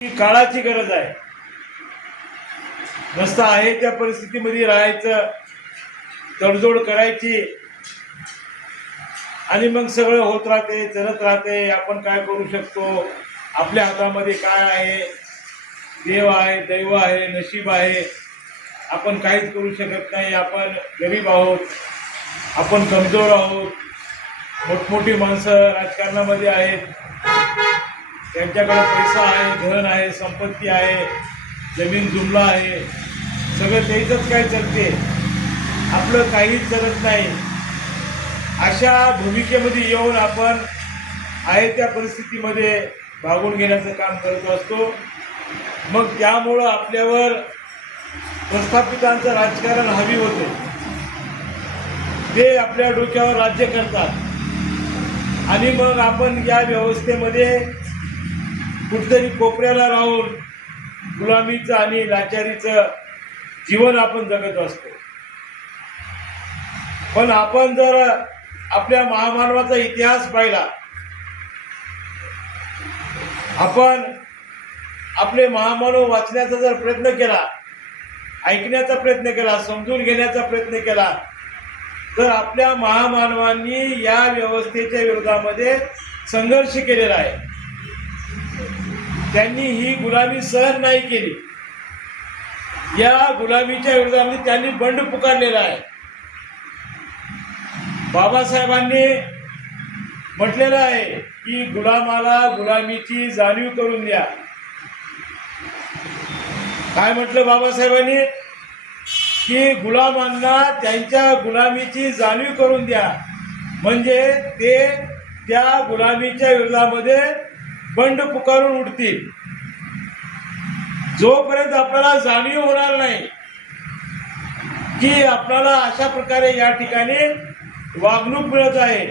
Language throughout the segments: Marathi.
ही काळाची गरज आहे. नसता आहे त्या परिस्थितीमध्ये राहायचं, तडजोड करायची आणि मग सगळं होत राहते, चलत राहते. आपण काय करू शकतो, आपल्या हातामध्ये काय आहे, देव आहे, दैव आहे, नशीब आहे. आपण काहीच करू शकत नाही. आपण गरीब आहोत, आपण कमजोर आहोत. मोठमोठी माणसं राजकारणामध्ये आहेत, त्यांच्याकडे पैसा आहे, धन आहे, संपत्ती आहे, जमीन जुमला आहे, सगळं त्याचंच काय चालते, आपलं काहीच चालत नाही. अशा भूमिकेमध्ये येऊन आपण आहे त्या परिस्थितीमध्ये भागून घेण्याचं काम करत असतो. मग त्यामुळं आपल्यावर प्रस्थापितांचं राजकारण हवी होते. ते आपल्या डोक्यावर राज्य करतात आणि मग आपण या व्यवस्थेमध्ये कुठेतरी कोपऱ्याला राहून गुलामीचं आणि लाचारीचं जीवन आपण जगत असतो. पण आपण जर आपल्या महामानवाचा इतिहास पाहिला, आपण आपले महामानव वाचण्याचा जर प्रयत्न केला, ऐकण्याचा प्रयत्न केला, समजून घेण्याचा प्रयत्न केला, तर आपल्या महामानवांनी या व्यवस्थेच्या विरोधामध्ये संघर्ष केलेला आहे. त्यांनी ही गुलामी सहन नाही केली. या गुलामीच्या विरोधामध्ये त्यांनी बंड पुकारलेला आहे. बाबासाहेबांनी म्हटलेलं आहे की गुलामाला गुलामीची जाणीव करून द्या. काय म्हटलं बाबासाहेबांनी? की गुलामांना त्यांच्या गुलामीची जाणीव करून द्या, म्हणजे ते त्या गुलामीच्या विरोधामध्ये बंड पुकारून उठतील. जोपर्यंत आपल्याला जाणीव होणार नाही की आपल्याला अशा प्रकारे या ठिकाणी वागणूक मिळत आहे,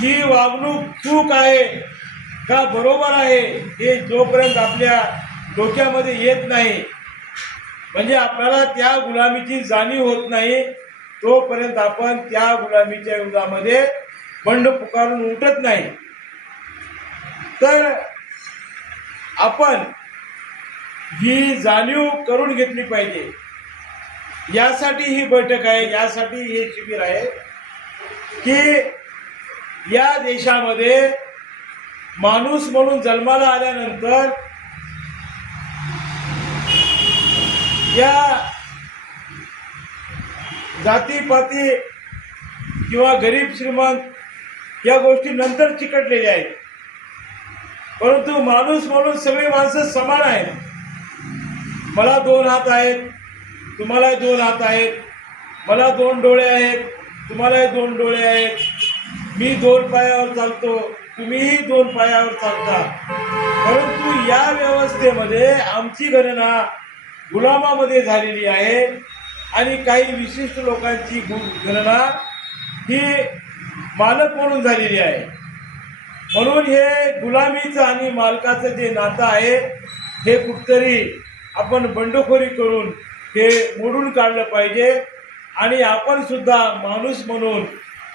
ही वागणूक चूक आहे का बरोबर आहे, हे जोपर्यंत आपल्या डोक्यामध्ये येत नाही, म्हणजे आपल्याला त्या गुलामीची जाणीव होत नाही, तोपर्यंत आपण त्या गुलामीच्या विरोधामध्ये बंड पुकारून उठत नाही. तर आपण ही जाणीव करून घेतली पाहिजे. यासाठी ही बैठक आहे, यासाठी हे शिबिर आहे की या देशामध्ये माणूस म्हणून जन्माला आल्यानंतर या जातीपाती किंवा गरीब श्रीमंत या गोष्टी नंतर चिकटलेल्या आहेत, परंतु माणूस म्हणून सगळी माणसं समान आहेत. मला 2 हात आहेत, तुम्हाला 2 हात आहेत, मला 2 डोळे आहेत, तुम्हालाही 2 डोळे आहेत, मी 2 पायावर चालतो, तुम्हीही 2 पायावर चालता. परंतु या व्यवस्थेमध्ये आमची गणना गुलामामध्ये झालेली आहे आणि काही विशिष्ट लोकांची गणना ही मालक म्हणून झालेली आहे. म्हणून हे गुलामीचं आणि मालकाचं जे नातं आहे, हे कुठतरी आपण बंडखोरी करून हे मोडून काढलं पाहिजे. आणि आपण सुद्धा माणूस म्हणून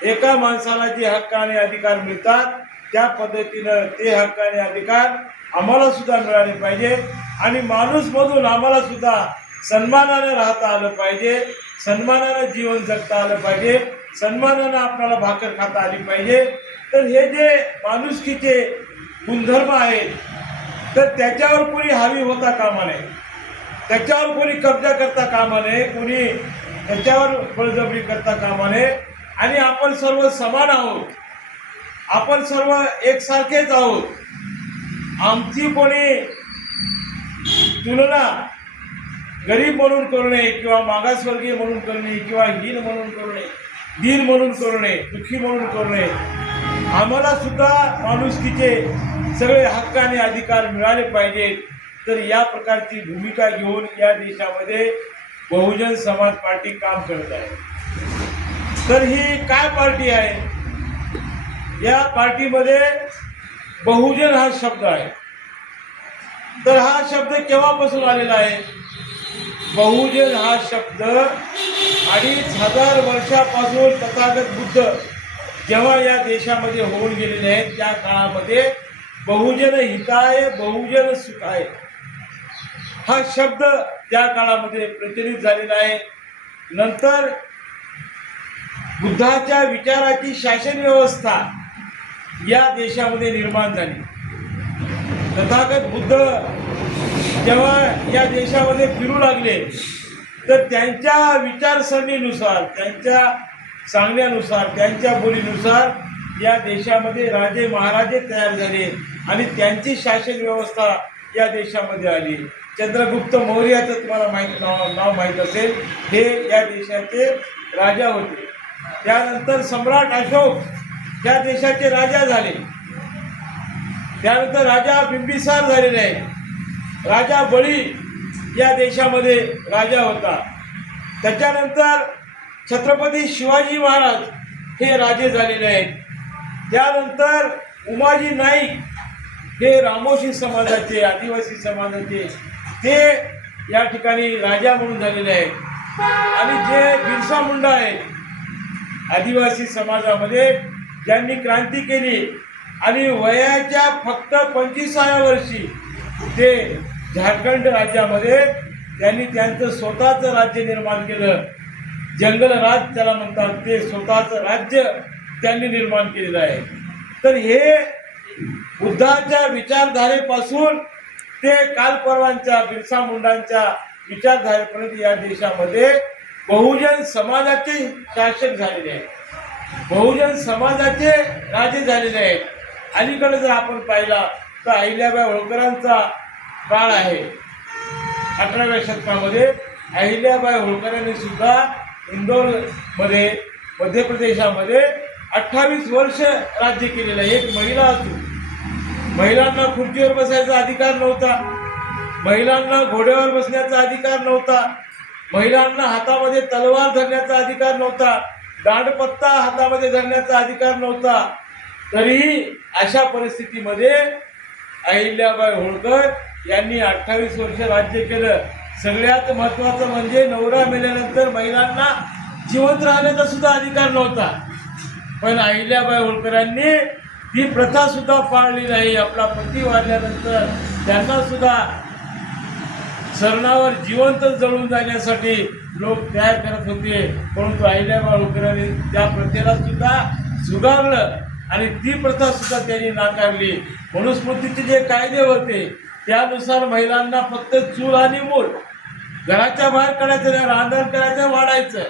एका माणसाला जे हक्क आणि अधिकार मिळतात, त्या पद्धतीनं ते हक्क आणि अधिकार आम्हाला सुद्धा मिळाले पाहिजे. आणि माणूस म्हणून आम्हाला सुद्धा सन्मानानं राहता आलं पाहिजे, सन्मानानं जीवन जगता आलं पाहिजे, सन्मानानं आपल्याला भाकर खाता आली पाहिजे. तर हे जे माणुसकीचे गुणधर्म आहेत, तर त्याच्यावर कोणी हावी होता कामा नये, त्याच्यावर कोणी कब्जा करता कामा नये, कोणी त्याच्यावर बळजबरी करता कामा नये. आणि आपण सर्व समान आहोत, आपण सर्व एकसारखेच आहोत. आमची कोणी तुलना गरीब म्हणून करू नये किंवा मागासवर्गीय म्हणून करू नये किंवा हीन म्हणून करू नये, दीन म्हणून करू नये, दुःखी म्हणून करू नये. आम्हाला सुद्धा माणुसकीचे सगळे हक्क आणि अधिकार मिळाले पाहिजेत. तर या प्रकारची भूमिका घेऊन या देशामध्ये बहुजन समाज पार्टी काम करत आहे. तर ही काय पार्टी आहे? या पार्टीमध्ये बहुजन हा शब्द आहे. तर हा शब्द केव्हापासून आलेला आहे? बहुजन हा शब्द 2500 वर्षापासून तथागत बुद्ध जेव्हा या देशामध्ये होऊन गेलेले आहेत, त्या काळामध्ये बहुजन हिताय बहुजन सुखाय हा शब्द त्या काळामध्ये प्रचलित झालेला आहे. नंतर बुद्धाच्या विचाराची शासन व्यवस्था या देशामध्ये निर्माण झाली. तथागत बुद्ध जेव्हा या देशामध्ये फिरू लागले तर त्यांच्या विचारसरणीनुसार, त्यांच्या सांगण्यानुसार, त्यांच्या बोलीनुसार या देशामध्ये राजे महाराजे तयार झाले आणि त्यांची शासन व्यवस्था या देशामध्ये आली. चंद्रगुप्त मौर्याचं तुम्हाला नाव माहीत असेल, हे या देशाचे राजा होते. त्यानंतर सम्राट अशोक या देशाचे राजा झाले. त्यानंतर राजा बिंबिसार झालेले आहे. राजा बळी या देशामध्ये राजा होता. त्याच्यानंतर छत्रपती शिवाजी महाराज हे राजे झालेले आहेत. त्यानंतर उमाजी नाईक हे रामोशी समाजाचे, आदिवासी समाजाचे, ते या ठिकाणी राजा म्हणून झालेले आहेत. आणि जे बिरसा मुंडा आहेत, आदिवासी समाजामध्ये ज्यांनी क्रांती केली आणि वयाच्या फक्त 25व्या वर्षी ते झारखंड राज्यामध्ये त्यांनी त्यांचं स्वतःचं राज्य निर्माण केलं. जंगलराज त्याला म्हणतात, ते स्वतःचं राज्य त्यांनी निर्माण केलेलं आहे. तर हे बुद्धाच्या विचारधारेपासून ते कालपर्वांच्या बिरसा मुंडांच्या विचारधारेपर्यंत या देशामध्ये बहुजन समाजाचे शासक झालेले आहेत, बहुजन समाजाचे राजे झालेले आहेत. अलीकडे जर आपण पाहिला तर अहिल्याबाई होळकरांचा काळ आहे. 18व्या शतकामध्ये अहिल्याबाई होळकरांनी सुद्धा इंदोरमध्ये, मध्य प्रदेशामध्ये 28 वर्ष राज्य केलेलं आहे. एक महिला असून महिलांना खुर्चीवर बसायचा अधिकार नव्हता, महिलांना घोड्यावर बसण्याचा अधिकार नव्हता, महिलांना हातामध्ये तलवार धरण्याचा अधिकार नव्हता, दांडपत्ता हातामध्ये धरण्याचा अधिकार नव्हता. तरीही अशा परिस्थितीमध्ये अहिल्याबाई होळकर यांनी 28 वर्ष राज्य केलं. सगळ्यात महत्त्वाचं म्हणजे नवरा मेल्यानंतर महिलांना जिवंत राहण्याचा सुद्धा अधिकार नव्हता. पण अहिल्याबाई होळकरांनी ती प्रथा सुद्धा पाळली नाही. आपला पती वारल्यानंतर त्यांना सुद्धा सरणावर जिवंत जळून जाण्यासाठी लोक तयार करत होते, परंतु अहिल्याबाई होळकरांनी त्या प्रथेला सुद्धा झुगारलं आणि ती प्रथा सुद्धा त्यांनी नाकारली. मनुस्मृतीचे जे कायदे होते त्यानुसार महिलांना फक्त चूल आणि मूल, घराच्या बाहेर काढायचं नाही, रांधण करायचं, वाढायचं,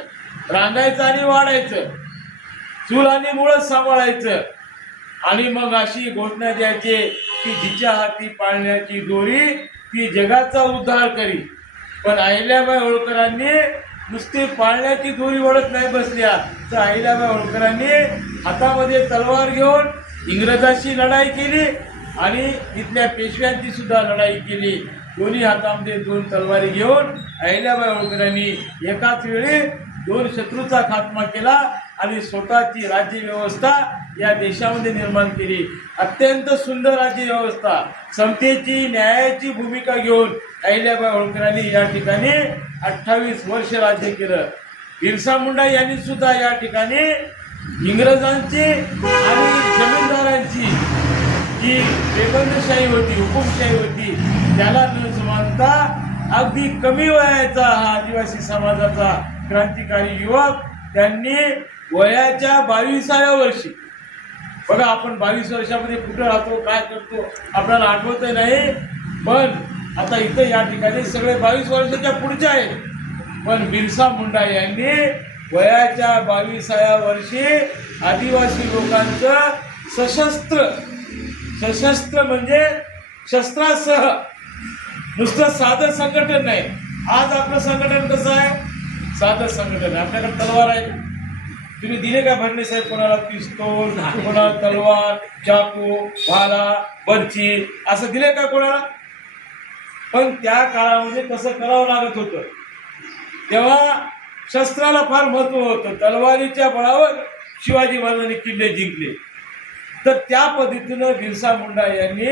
रांधायचं आणि वाढायचं, चूल आणि मूळच सांभाळायचं. आणि मग अशी घोषणा द्यायची की जिच्या हाती पाळण्याची दोरी ती जगाचा उद्धार करी. पण अहिल्याबाई होळकरांनी नुसती पाळण्याची दोरी ओढत नाही बसल्या, तर अहिल्याबाई होळकरांनी हातामध्ये तलवार घेऊन इंग्रजांशी लढाई केली आणि इथल्या पेशव्यांची सुद्धा लढाई केली. दोन्ही हातामध्ये 2 तलवारी घेऊन अहिल्याबाई होळकरांनी एकाच वेळी 2 शत्रूचा खात्मा केला आणि स्वतःची राज्यव्यवस्था या देशामध्ये निर्माण केली. अत्यंत सुंदर राज्यव्यवस्था, समतेची, न्यायाची भूमिका घेऊन अहिल्याबाई होळकरांनी या ठिकाणी 28 वर्ष राज्य केलं. बिरसा मुंडा यांनी सुद्धा या ठिकाणी इंग्रजांची आणि जमीनदारांची जी बेबंदशाही होती, हुकुमशाही होती, त्याला न समानता अगदी कमी वयाचा हा आदिवासी समाजाचा क्रांतिकारी युवक त्यांनी वयाच्या 22व्या वर्षी, बघा आपण 22 वर्षामध्ये कुठं राहतो, काय करतो आपल्याला आठवत नाही, पण आता इथं या ठिकाणी सगळे 22 वर्षाच्या पुढचे आहेत. पण बिरसा मुंडा यांनी वयाच्या 22व्या वर्षी आदिवासी लोकांचं सशस्त्र म्हणजे शस्त्रासह, नुसतं साधं संघटन नाही. आज आपलं संघटन कसं आहे? साधं संघटन आहे. आपल्याकडे तलवार आहे, तुम्ही दिले का भरणे साहेब कोणाला पिस्तूल, कोणाला तलवार, चाकू, भाला, बर्ची असं दिले का कोणाला? पण त्या काळामध्ये कसं करावं लागत होतं, तेव्हा शस्त्राला फार महत्त्व होतं. तलवारीच्या बळावर शिवाजी महाराजांनी किल्ले जिंकले. तर त्या पद्धतीनं बिरसा मुंडा यांनी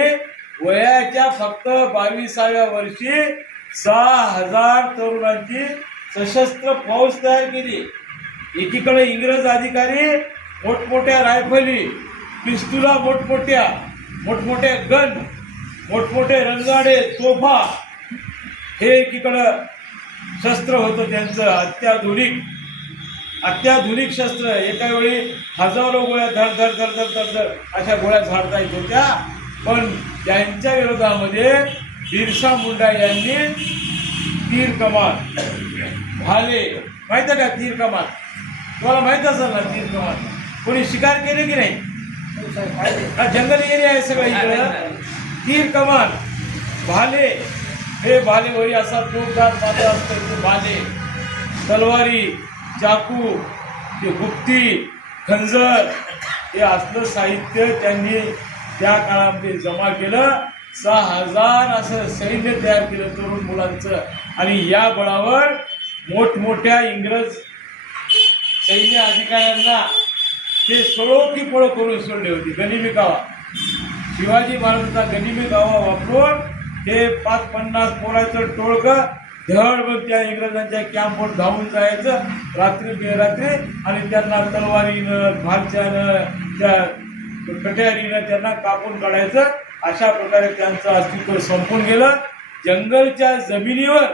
वयाच्या फक्त 22व्या वर्षी 6000 तरुणांची सशस्त्र फौज तयार केली. एकीकडे इंग्रज अधिकारी मोठमोठ्या रायफली, पिस्तुला मोठमोठ्या मोठमोठे गन, मोठमोठे रणगाडे, तोफा, हे एकीकडं शस्त्र होतं त्यांचं अत्याधुनिक शस्त्र. एका वेळी हजारो गोळ्या धड धड धड धड धड धड अशा गोळ्या झाडता येत होत्या. पण त्यांच्या विरोधामध्ये बिरसा मुंडा यांनी तीर कमान, भाले, माहिती आहे का तीर कमान? तुम्हाला माहित असेल ना तीर कमान? कोणी शिकार केले की नाही? जंगली एरिया आहे सगळं इकडं. तीर कमान, भाले, हे भालेवरी असा तोफदार माता असतो ते भाले, तलवारी, चाकू, ते गुप्ती, खंजर, हे असलं साहित्य त्यांनी त्या काळामध्ये जमा केलं. 6,000 असं सैन्य तयार केलं तरुण मुलांचं. आणि या बळावर मोठमोठ्या इंग्रज सैन्य अधिकाऱ्यांना ते सोडो की पळो करून सोडले होते. गनिमी कावा, शिवाजी महाराजांचा गनिमी कावा वापरून हे 5-50 पोराचं टोळकं धडभड त्या इंग्रजांच्या कॅम्पवर धावून जायचं रात्री बेरात्री, आणि त्यांना तलवारीनं, भाच्यानं, त्या कट्यारीनं त्यांना कापून काढायचं. अशा प्रकारे त्यांचं अस्तित्व संपून गेलं. जंगलच्या जमिनीवर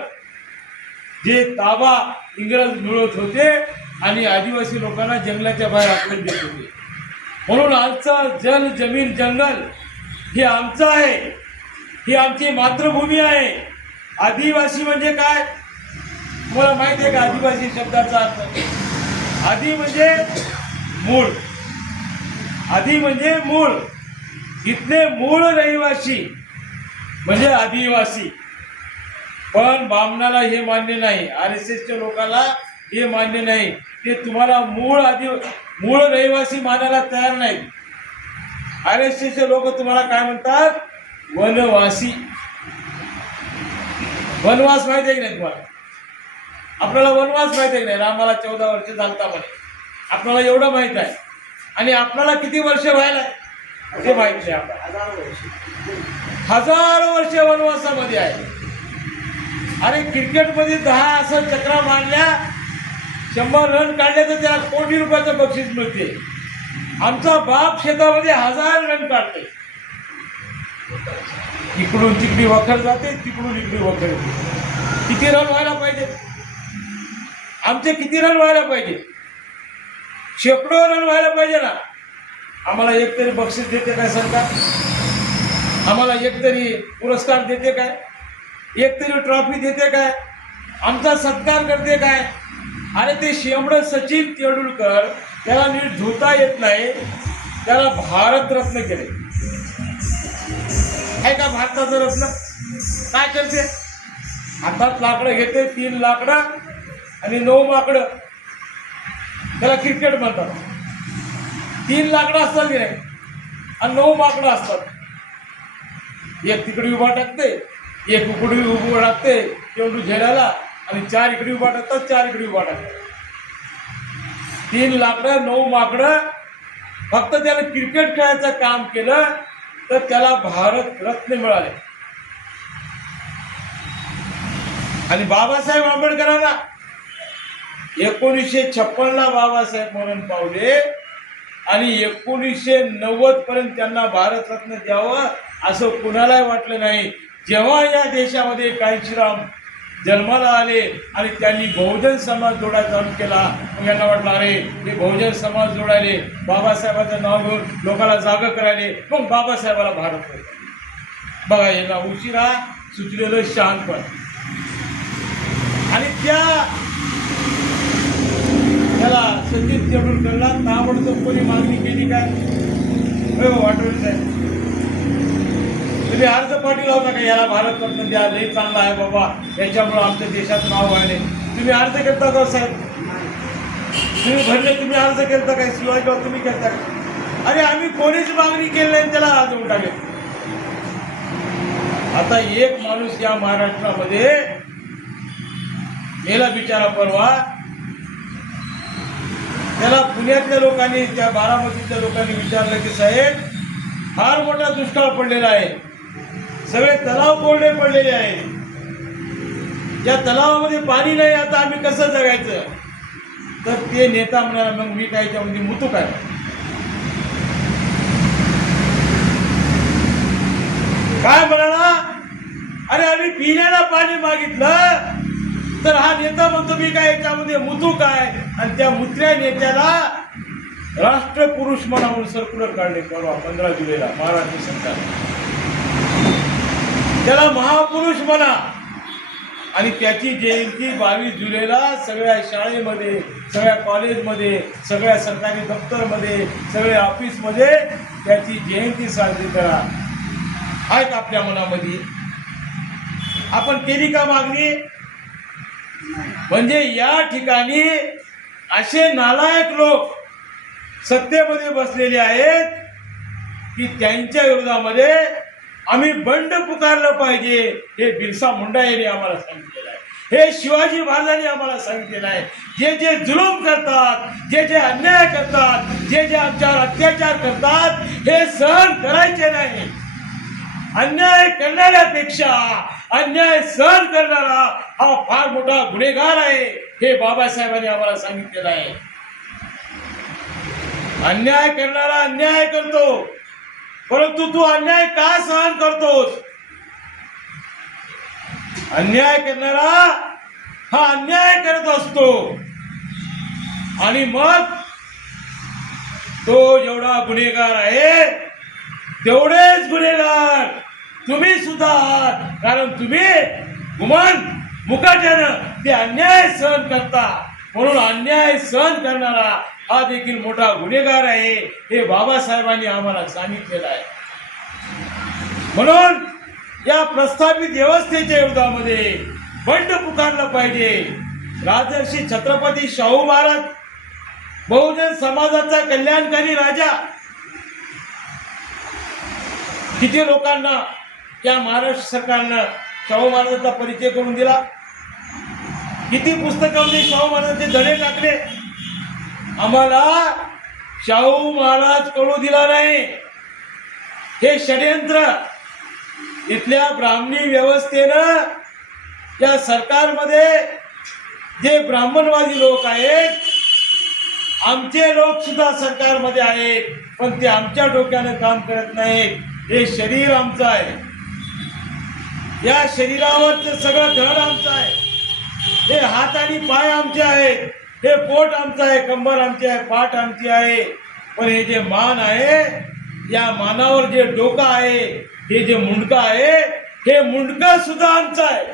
जे ताबा इंग्रज मिळवत होते आणि आदिवासी लोकांना जंगलाच्या बाहेर आखून देत होते. म्हणून आमचं जल, जमीन, जंगल हे आमचं आहे, ही आमची मातृभूमी आहे. आदिवासी म्हणजे काय तुम्हाला माहिती आहे का? आदिवासी शब्दाचा अर्थ आदी म्हणजे मूळ, आदी म्हणजे मूळ, इथले मूळ रहिवासी म्हणजे आदिवासी. पण बामणाला हे मान्य नाही, RSSच्या लोकांना हे मान्य नाही. ते तुम्हाला मूळ रहिवासी मानायला तयार नाहीत. RSSचे लोक तुम्हाला काय म्हणतात? वनवासी. वनवास माहिती आहे की नाही तुम्हाला? आपल्याला वनवास माहिती आहे की नाही? रामाला 14 वर्ष झालता म्हणे, आपल्याला एवढं माहित आहे. आणि आपल्याला किती वर्ष व्हायला ते माहित नाही. आपल्याला हजारो वर्ष वनवासामध्ये आहे. अरे क्रिकेटमध्ये 10 असं चक्रा मारल्या, 100 रन काढले तर त्याला कोटी रुपयाचं बक्षीस मिळते. आमचा बाप शेतामध्ये 1000 रन काढते. इकडून तिकडी वखर जाते, तिकडून इकडे वखर येते. किती रन व्हायला पाहिजे? आमचे किती रन व्हायला पाहिजे? शेकडो रन व्हायला पाहिजे ना. आम्हाला एक तरी बक्षीस देते काय सरकार? आम्हाला एक तरी पुरस्कार देते काय? एक तरी ट्रॉफी देते काय? आमचा सत्कार करते काय? अरे ते शेंबड सचिन तेंडुलकर, त्याला नीट धुता येत नाही, त्याला भारतरत्न केले. आहे का भारताचं रत्न? काय करते? हातात लाकडं घेते, 3 लाकडं आणि 9 माकडं, त्याला क्रिकेट म्हणतात. 3 लाकडं असतात की नाही आणि 9 माकडं असतात. एक तिकडे उभा टाकते, एक उकडे उभं टाकते तेवढं झेडायला, आणि 4 इकडे उभा टाकतात, 4 इकडे उभा टाकतात. 3 लाकडं 9 माकडं. फक्त त्यानं क्रिकेट खेळायचं काम केलं तर त्याला भारत रत्न मिळाले. आणि बाबासाहेब आंबेडकरांना 1956ला बाबासाहेब म्हणून पावले आणि 1990 पर्यंत त्यांना भारतरत्न द्यावं असं कुणालाही वाटलं नाही. जेव्हा या देशामध्ये कांशीराम जन्माला आले आणि त्यांनी बहुजन समाज जोडायला चालू केला, मग यांना वाटलं अरे हे बहुजन समाज जोडायले, बाबासाहेबांचं नाव घेऊन लोकांना जागा करायले, मग बाबासाहेबाला भारत. बघा यांना उशिरा सुचलेलं शहाणपण. आणि त्याला सचिन तेंडुलकरला ताबडतोब कोणी मागणी केली काय? वाटवले साहेब, तुम्ही अर्ज पाठवला होता का याला भारतरत्न द्या, लई चांगला आहे बाबा, याच्यामुळे आमच्या देशात नाव व्हायले? तुम्ही अर्ज केलता का साहेब? तुम्ही भरले, तुम्ही अर्ज केलता काय? शिवाजीराव तुम्ही केलता का? अरे आम्ही कोणीच मागणी केली नाही, त्याला अर्ज उठाले. आता एक माणूस या महाराष्ट्रामध्ये मेला बिचारा परवा, त्याला पुण्यातल्या लोकांनी, त्या बारामतीतल्या लोकांनी विचारलं की साहेब फार मोठा दुष्काळ पडलेला आहे, सगळे तलाव कोरडे पडलेले आहेत, या तलावामध्ये पाणी नाही, आता आम्ही कसं जगायचं? तर ते नेता म्हणाला मग मी काय याच्यामध्ये मुतू काय? काय म्हणाला, अरे आम्ही पिण्याला पाणी मागितलं तर हा नेता म्हणतो मी काय याच्यामध्ये मुतू काय, आणि त्या मुत्र्या नेत्याला राष्ट्रपुरुष म्हणा म्हणून सर्क्युलर काढले परवा 15 जुलैला महाराष्ट्र सरकार, त्याला महापुरुष म्हणा. आणि त्याची जयंती 22 जुलैला सगळ्या शाळेमध्ये, सगळ्या कॉलेजमध्ये, सगळ्या सरकारी दप्तरमध्ये, सगळ्या ऑफिसमध्ये त्याची जयंती साजरी करा. आहे का आपल्या मनामध्ये? आपण केली का मागणी? म्हणजे या ठिकाणी असे नालायक लोक सत्तेमध्ये बसलेले आहेत की त्यांच्या विरोधामध्ये आम्ही बंड पुकारलं पाहिजे. हे बिरसा मुंडा यांनी आम्हाला सांगितलेलं आहे, हे शिवाजी महाराजांनी आम्हाला सांगितलेलं आहे. जे जे जुलूम करतात, जे जे अन्याय करतात, जे जे आमच्यावर अत्याचार करतात, हे सहन करायचे नाही. अन्याय करणाऱ्यापेक्षा अन्याय सहन करणारा हा फार मोठा गुन्हेगार आहे, हे बाबासाहेबांनी आम्हाला सांगितलेलं आहे. अन्याय करणारा अन्याय करतो, परंतु तू अन्याय का सहन करतोस? अन्याय करणारा हा अन्याय करत असतो आणि मग तो जेवढा गुन्हेगार आहे तेवढेच गुन्हेगार तुम्ही सुद्धा आहात, कारण तुम्ही गुमान मुकाट्यानं ते अन्याय सहन करता. म्हणून अन्याय सहन करणारा हा देखील मोठा गुन्हेगार आहे, हे बाबासाहेबांनी आम्हाला सांगितलेलं आहे. म्हणून या प्रस्थापित व्यवस्थेच्या विरोधामध्ये बंड पुकारलं पाहिजे. राजर्षी छत्रपती शाहू महाराज, बहुजन समाजाचा कल्याणकारी राजा, किती लोकांना या महाराष्ट्र सरकारनं शाहू महाराजांचा परिचय करून दिला, किती पुस्तकामध्ये शाहू महाराजांचे धडे टाकले. आम्हाला शाहू महाराज कळू दिला नाही. हे षडयंत्र इथल्या ब्राह्मणी व्यवस्थेनं या सरकारमध्ये जे ब्राह्मणवादी लोक आहेत, आमचे लोक सुद्धा सरकारमध्ये आहेत, पण ते आमच्या डोक्यानं काम करत नाहीत. हे शरीर आमचं आहे, या शरीरावरचं सगळं धड आमचं आहे, हे हात आणि पाय आमचे आहेत, हे पोट आमचं आहे, कंबर आमची आहे, पाठ आमची आहे. पण हे जे मान आहे, या मानावर जे डोकं आहे, हे जे मुंडकं आहे, हे मुंडकं सुद्धा आमचं आहे.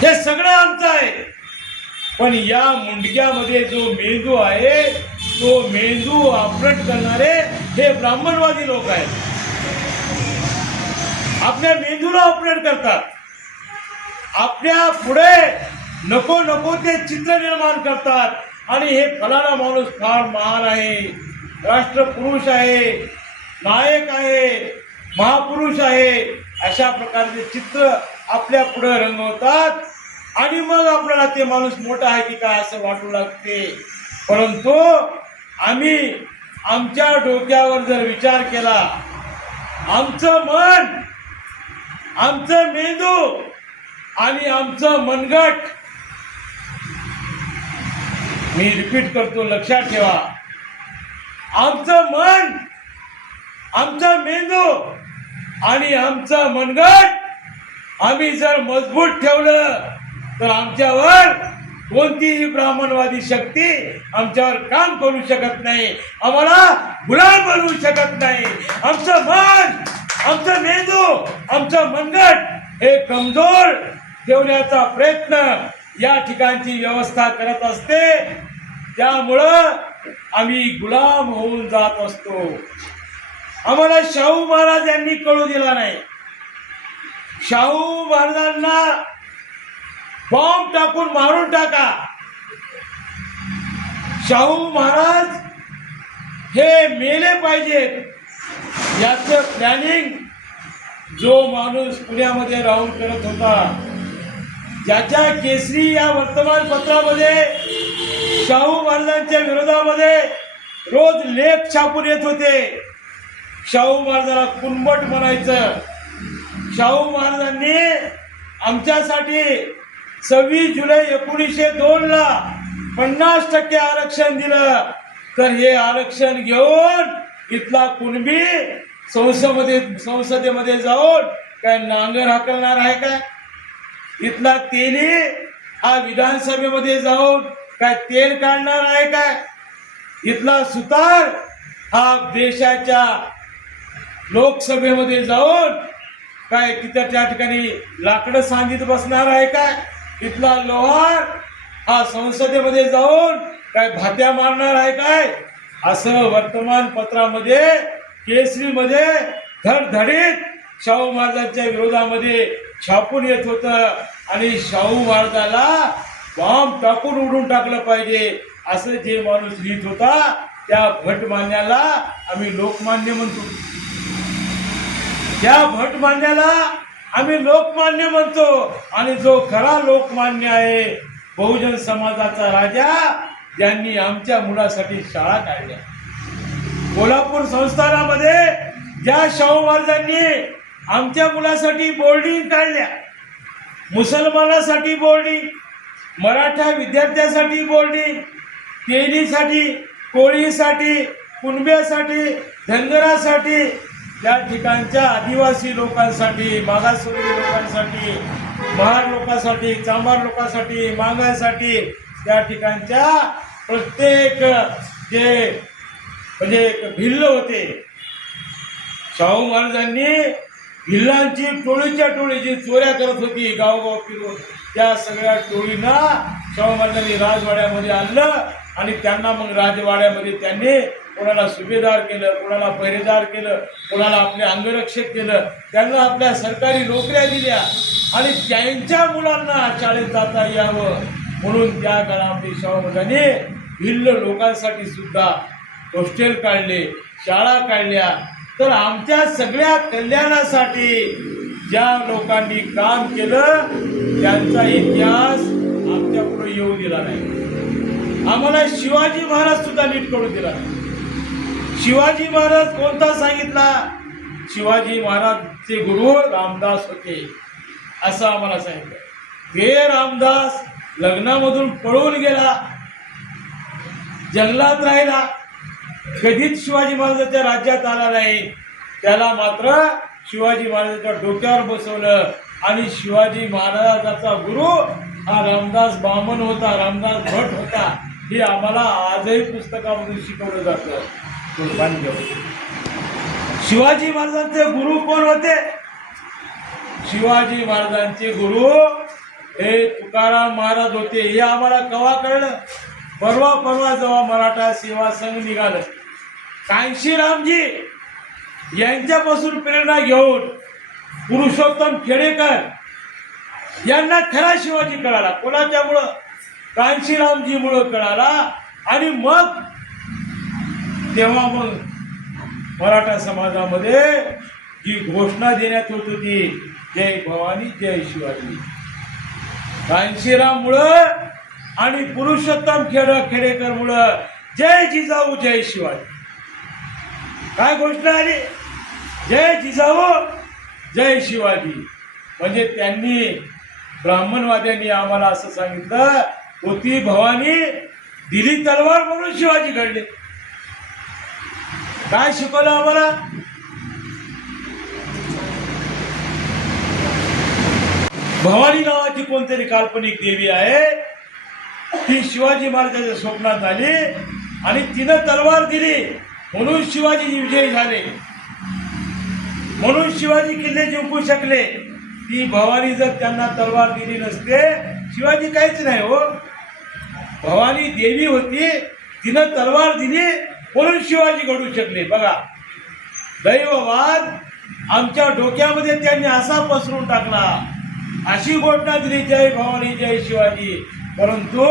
हे सगळं आमचं आहे. पण या मुंडक्यामध्ये जो मेंदू आहे, तो मेंदू ऑपरेट करणारे हे ब्राह्मणवादी लोक आहेत. आपल्या मेंदूला ऑपरेट करतात, आपल्या पुढे नको नको ते चित्र निर्माण करतात. आणि हे फलाना माणूस फार महान आहे, राष्ट्रपुरुष आहे, नायक आहे, महापुरुष आहे, अशा प्रकारचे चित्र आपल्या पुढे रंगवतात. आणि मग आपल्याला ते माणूस मोठा आहे की काय असं वाटू लागते. परंतु आम्ही आमच्या डोक्यावर जर विचार केला, आमचं मन, आमचं मेंदू आणि आमचं मनगट, मी रिपीट करतो, लक्षात ठेवा, आमचं मन, आमचा मेंदू आणि आमचं मनगट आम्ही जर मजबूत ठेवलं तर आमच्यावर कोणतीही ब्राह्मणवादी शक्ती आमच्यावर काम करू शकत नाही, आम्हाला गुलाम बनवू शकत नाही. आमचं मन, आमचं मेंदू, आमचं मनगट हे कमजोर ठेवण्याचा प्रयत्न या ठिकाणची व्यवस्था करत असते. त्यामुळं आम्ही गुलाम होऊन जात असतो. आम्हाला शाहू महाराज यांनी कळू दिला नाही. शाहू महाराजांना बॉम्ब टाकून मारून टाका. शाहू महाराज हे मेले पाहिजेत, याचं प्लॅनिंग जो माणूस पुण्यामध्ये राहून करत होता, ज्याच्या केसरी या वर्तमानपत्रामध्ये शाहू महाराजांच्या विरोधामध्ये रोज लेख छापून येत होते. शाहू महाराजांना कुणबट म्हणायचं. शाहू महाराजांनी आमच्यासाठी 26 जुलै 1902 ला 50% आरक्षण दिलं. तर हे आरक्षण घेऊन इथला कुणबी संसदेमध्ये जाऊन काय नांगर हाकलणार आहे काय? इथला तेली हा विधानसभेमध्ये जाऊन काय तेल काढणार आहे काय? इथला सुतार हा देशाच्या लोकसभेमध्ये जाऊन काय तिथं त्या ठिकाणी लाकडं सांगीत बसणार आहे काय? इथला लोहार हा संसदेमध्ये जाऊन काय भात्या मारणार आहे काय? असं वर्तमानपत्रामध्ये केसरीमध्ये धडधडीत शाहू महाराजांच्या विरोधामध्ये छापून येत होतं आणि शाहू महाराजाला बॉम्ब टाकून उडून टाकलं पाहिजे असं जे माणूस लिहित होता त्या भटमान्याला आम्ही लोकमान्य म्हणतो. त्या भटमान्याला आम्ही लोकमान्य म्हणतो. आणि जो खरा लोकमान्य आहे बहुजन समाजाचा राजा, ज्यांनी आमच्या मुलासाठी शाळा काढल्या. कोल्हापूर संस्थानामध्ये ज्या शाहू महाराजांनी आमच्या मुलासाठी बोर्डिंग काढल्या, मुसलमानासाठी बोर्डिंग, मराठा विद्यार्थ्यासाठी बोर्डिंग, तेलीसाठी, कोळीसाठी, कुणब्यासाठी, धनगरासाठी, त्या ठिकाणच्या आदिवासी लोकांसाठी, मागासवर्गीय लोकांसाठी, महार लोकांसाठी, चांभार लोकांसाठी, मागासाठी, त्या ठिकाणच्या प्रत्येक जे म्हणजे भिल्ल होते, शाहू महाराजांनी भिल्लांची टोळीच्या टोळी जी चोऱ्या करत होती गावगाव फिरून, त्या सगळ्या टोळींना शाहू महाराजांनी राजवाड्यामध्ये आणलं आणि त्यांना मग राजवाड्यामध्ये त्यांनी कोणाला सुभेदार केलं, कोणाला पहिरेदार केलं, कोणाला आपले अंगरक्षक केलं, त्यांना आपल्या सरकारी नोकऱ्या दिल्या आणि त्यांच्या मुलांना शाळेत जाता यावं म्हणून त्या काळामध्ये शाहू महाराजांनी भिल्ल लोकांसाठी सुद्धा हॉस्टेल काढले, शाळा काढल्या. तर आमच्या सगळ्या कल्याणासाठी ज्या लोकांनी काम केलं त्यांचा इतिहास आमच्या पुढे येऊ दिला नाही. आम्हाला शिवाजी महाराज सुद्धा नीट कळू दिला नाही. शिवाजी महाराज कोणता सांगितला? शिवाजी महाराजचे गुरु रामदास होते असं आम्हाला सांगितलं. हे रामदास लग्नामधून पळून गेला, जंगलात राहिला, कधीच शिवाजी महाराजांच्या राज्यात आला नाही. त्याला मात्र शिवाजी महाराजांच्या डोक्यावर बसवलं आणि शिवाजी महाराजांचा गुरु हा रामदास बामण होता, रामदास भट होता. हे आम्हाला आजही पुस्तकामधून शिकवलं जातं. शिवाजी महाराजांचे गुरु कोण होते? शिवाजी महाराजांचे गुरु हे तुकाराम महाराज होते. हे आम्हाला केव्हा कळलं? परवा जेव्हा मराठा सेवा संघ निघालं, कांशीरामजी यांच्यापासून प्रेरणा घेऊन पुरुषोत्तम खेडेकर यांना खरा शिवाजी कळाला. कोणाच्यामुळं? कांशीरामजीमुळं कळाला. आणि मग तेव्हा मग मराठा समाजामध्ये जी घोषणा देण्यात होत होती, जय भवानी जय शिवाजी, कांशीराममुळं आणि पुरुषोत्तम खेडेकर मुळे जय जिजाऊ जय शिवाजी. काय घोषणा आली? जय जिजाऊ जय शिवाजी. म्हणजे त्यांनी ब्राह्मणवाद्यांनी आम्हाला असं सांगितलं, होती भवानी दिली तलवार म्हणून शिवाजी घडले. काय शिकवलं आम्हाला? भवानी नावाची कोणतरी काल्पनिक देवी आहे, ती शिवाजी महाराजांच्या स्वप्नात आली आणि तिनं तलवार दिली म्हणून शिवाजी विजयी झाले, म्हणून शिवाजी किल्ले जिंकू शकले. ती भवानी जर त्यांना तलवार दिली नसते, शिवाजी काहीच नाही हो. भवानी देवी होती, तिनं तलवार दिली म्हणून शिवाजी घडू शकले. बघा, दैववाद आमच्या डोक्यामध्ये त्यांनी असा पसरून टाकला, अशी घोषणा दिली जय भवानी जय शिवाजी. परंतु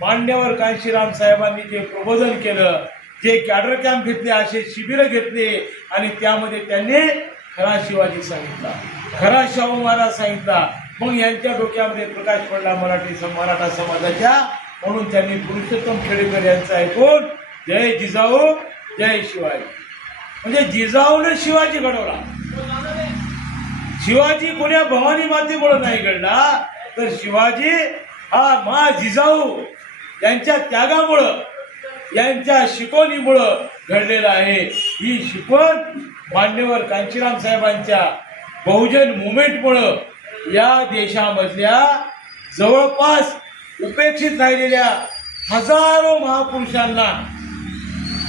मान्यवर कांशीराम साहेबांनी जे प्रबोधन केलं, जे कॅडर कॅम्प घेतले, असे शिबिरं घेतले आणि त्यामध्ये त्यांनी खरा शिवाजी सांगितला, खरा शाहू महाराज सांगितला. मग यांच्या डोक्यामध्ये प्रकाश पडला मराठा समाजाच्या. म्हणून त्यांनी पुरुषोत्तम खेडेकर यांचं ऐकून जय जिजाऊ जय शिवाजी, म्हणजे जिजाऊने शिवाजी घडवला. शिवाजी कोण्या भवानी मातेमुळे नाही घडला, तर शिवाजी हा मा जिजाऊ यांच्या त्यागामुळं, यांच्या शिकवणीमुळं घडलेला आहे. ही शिकवण मान्यवर कांशीराम साहेबांच्या बहुजन मुवमेंटमुळं या देशामधल्या जवळपास उपेक्षित राहिलेल्या हजारो महापुरुषांना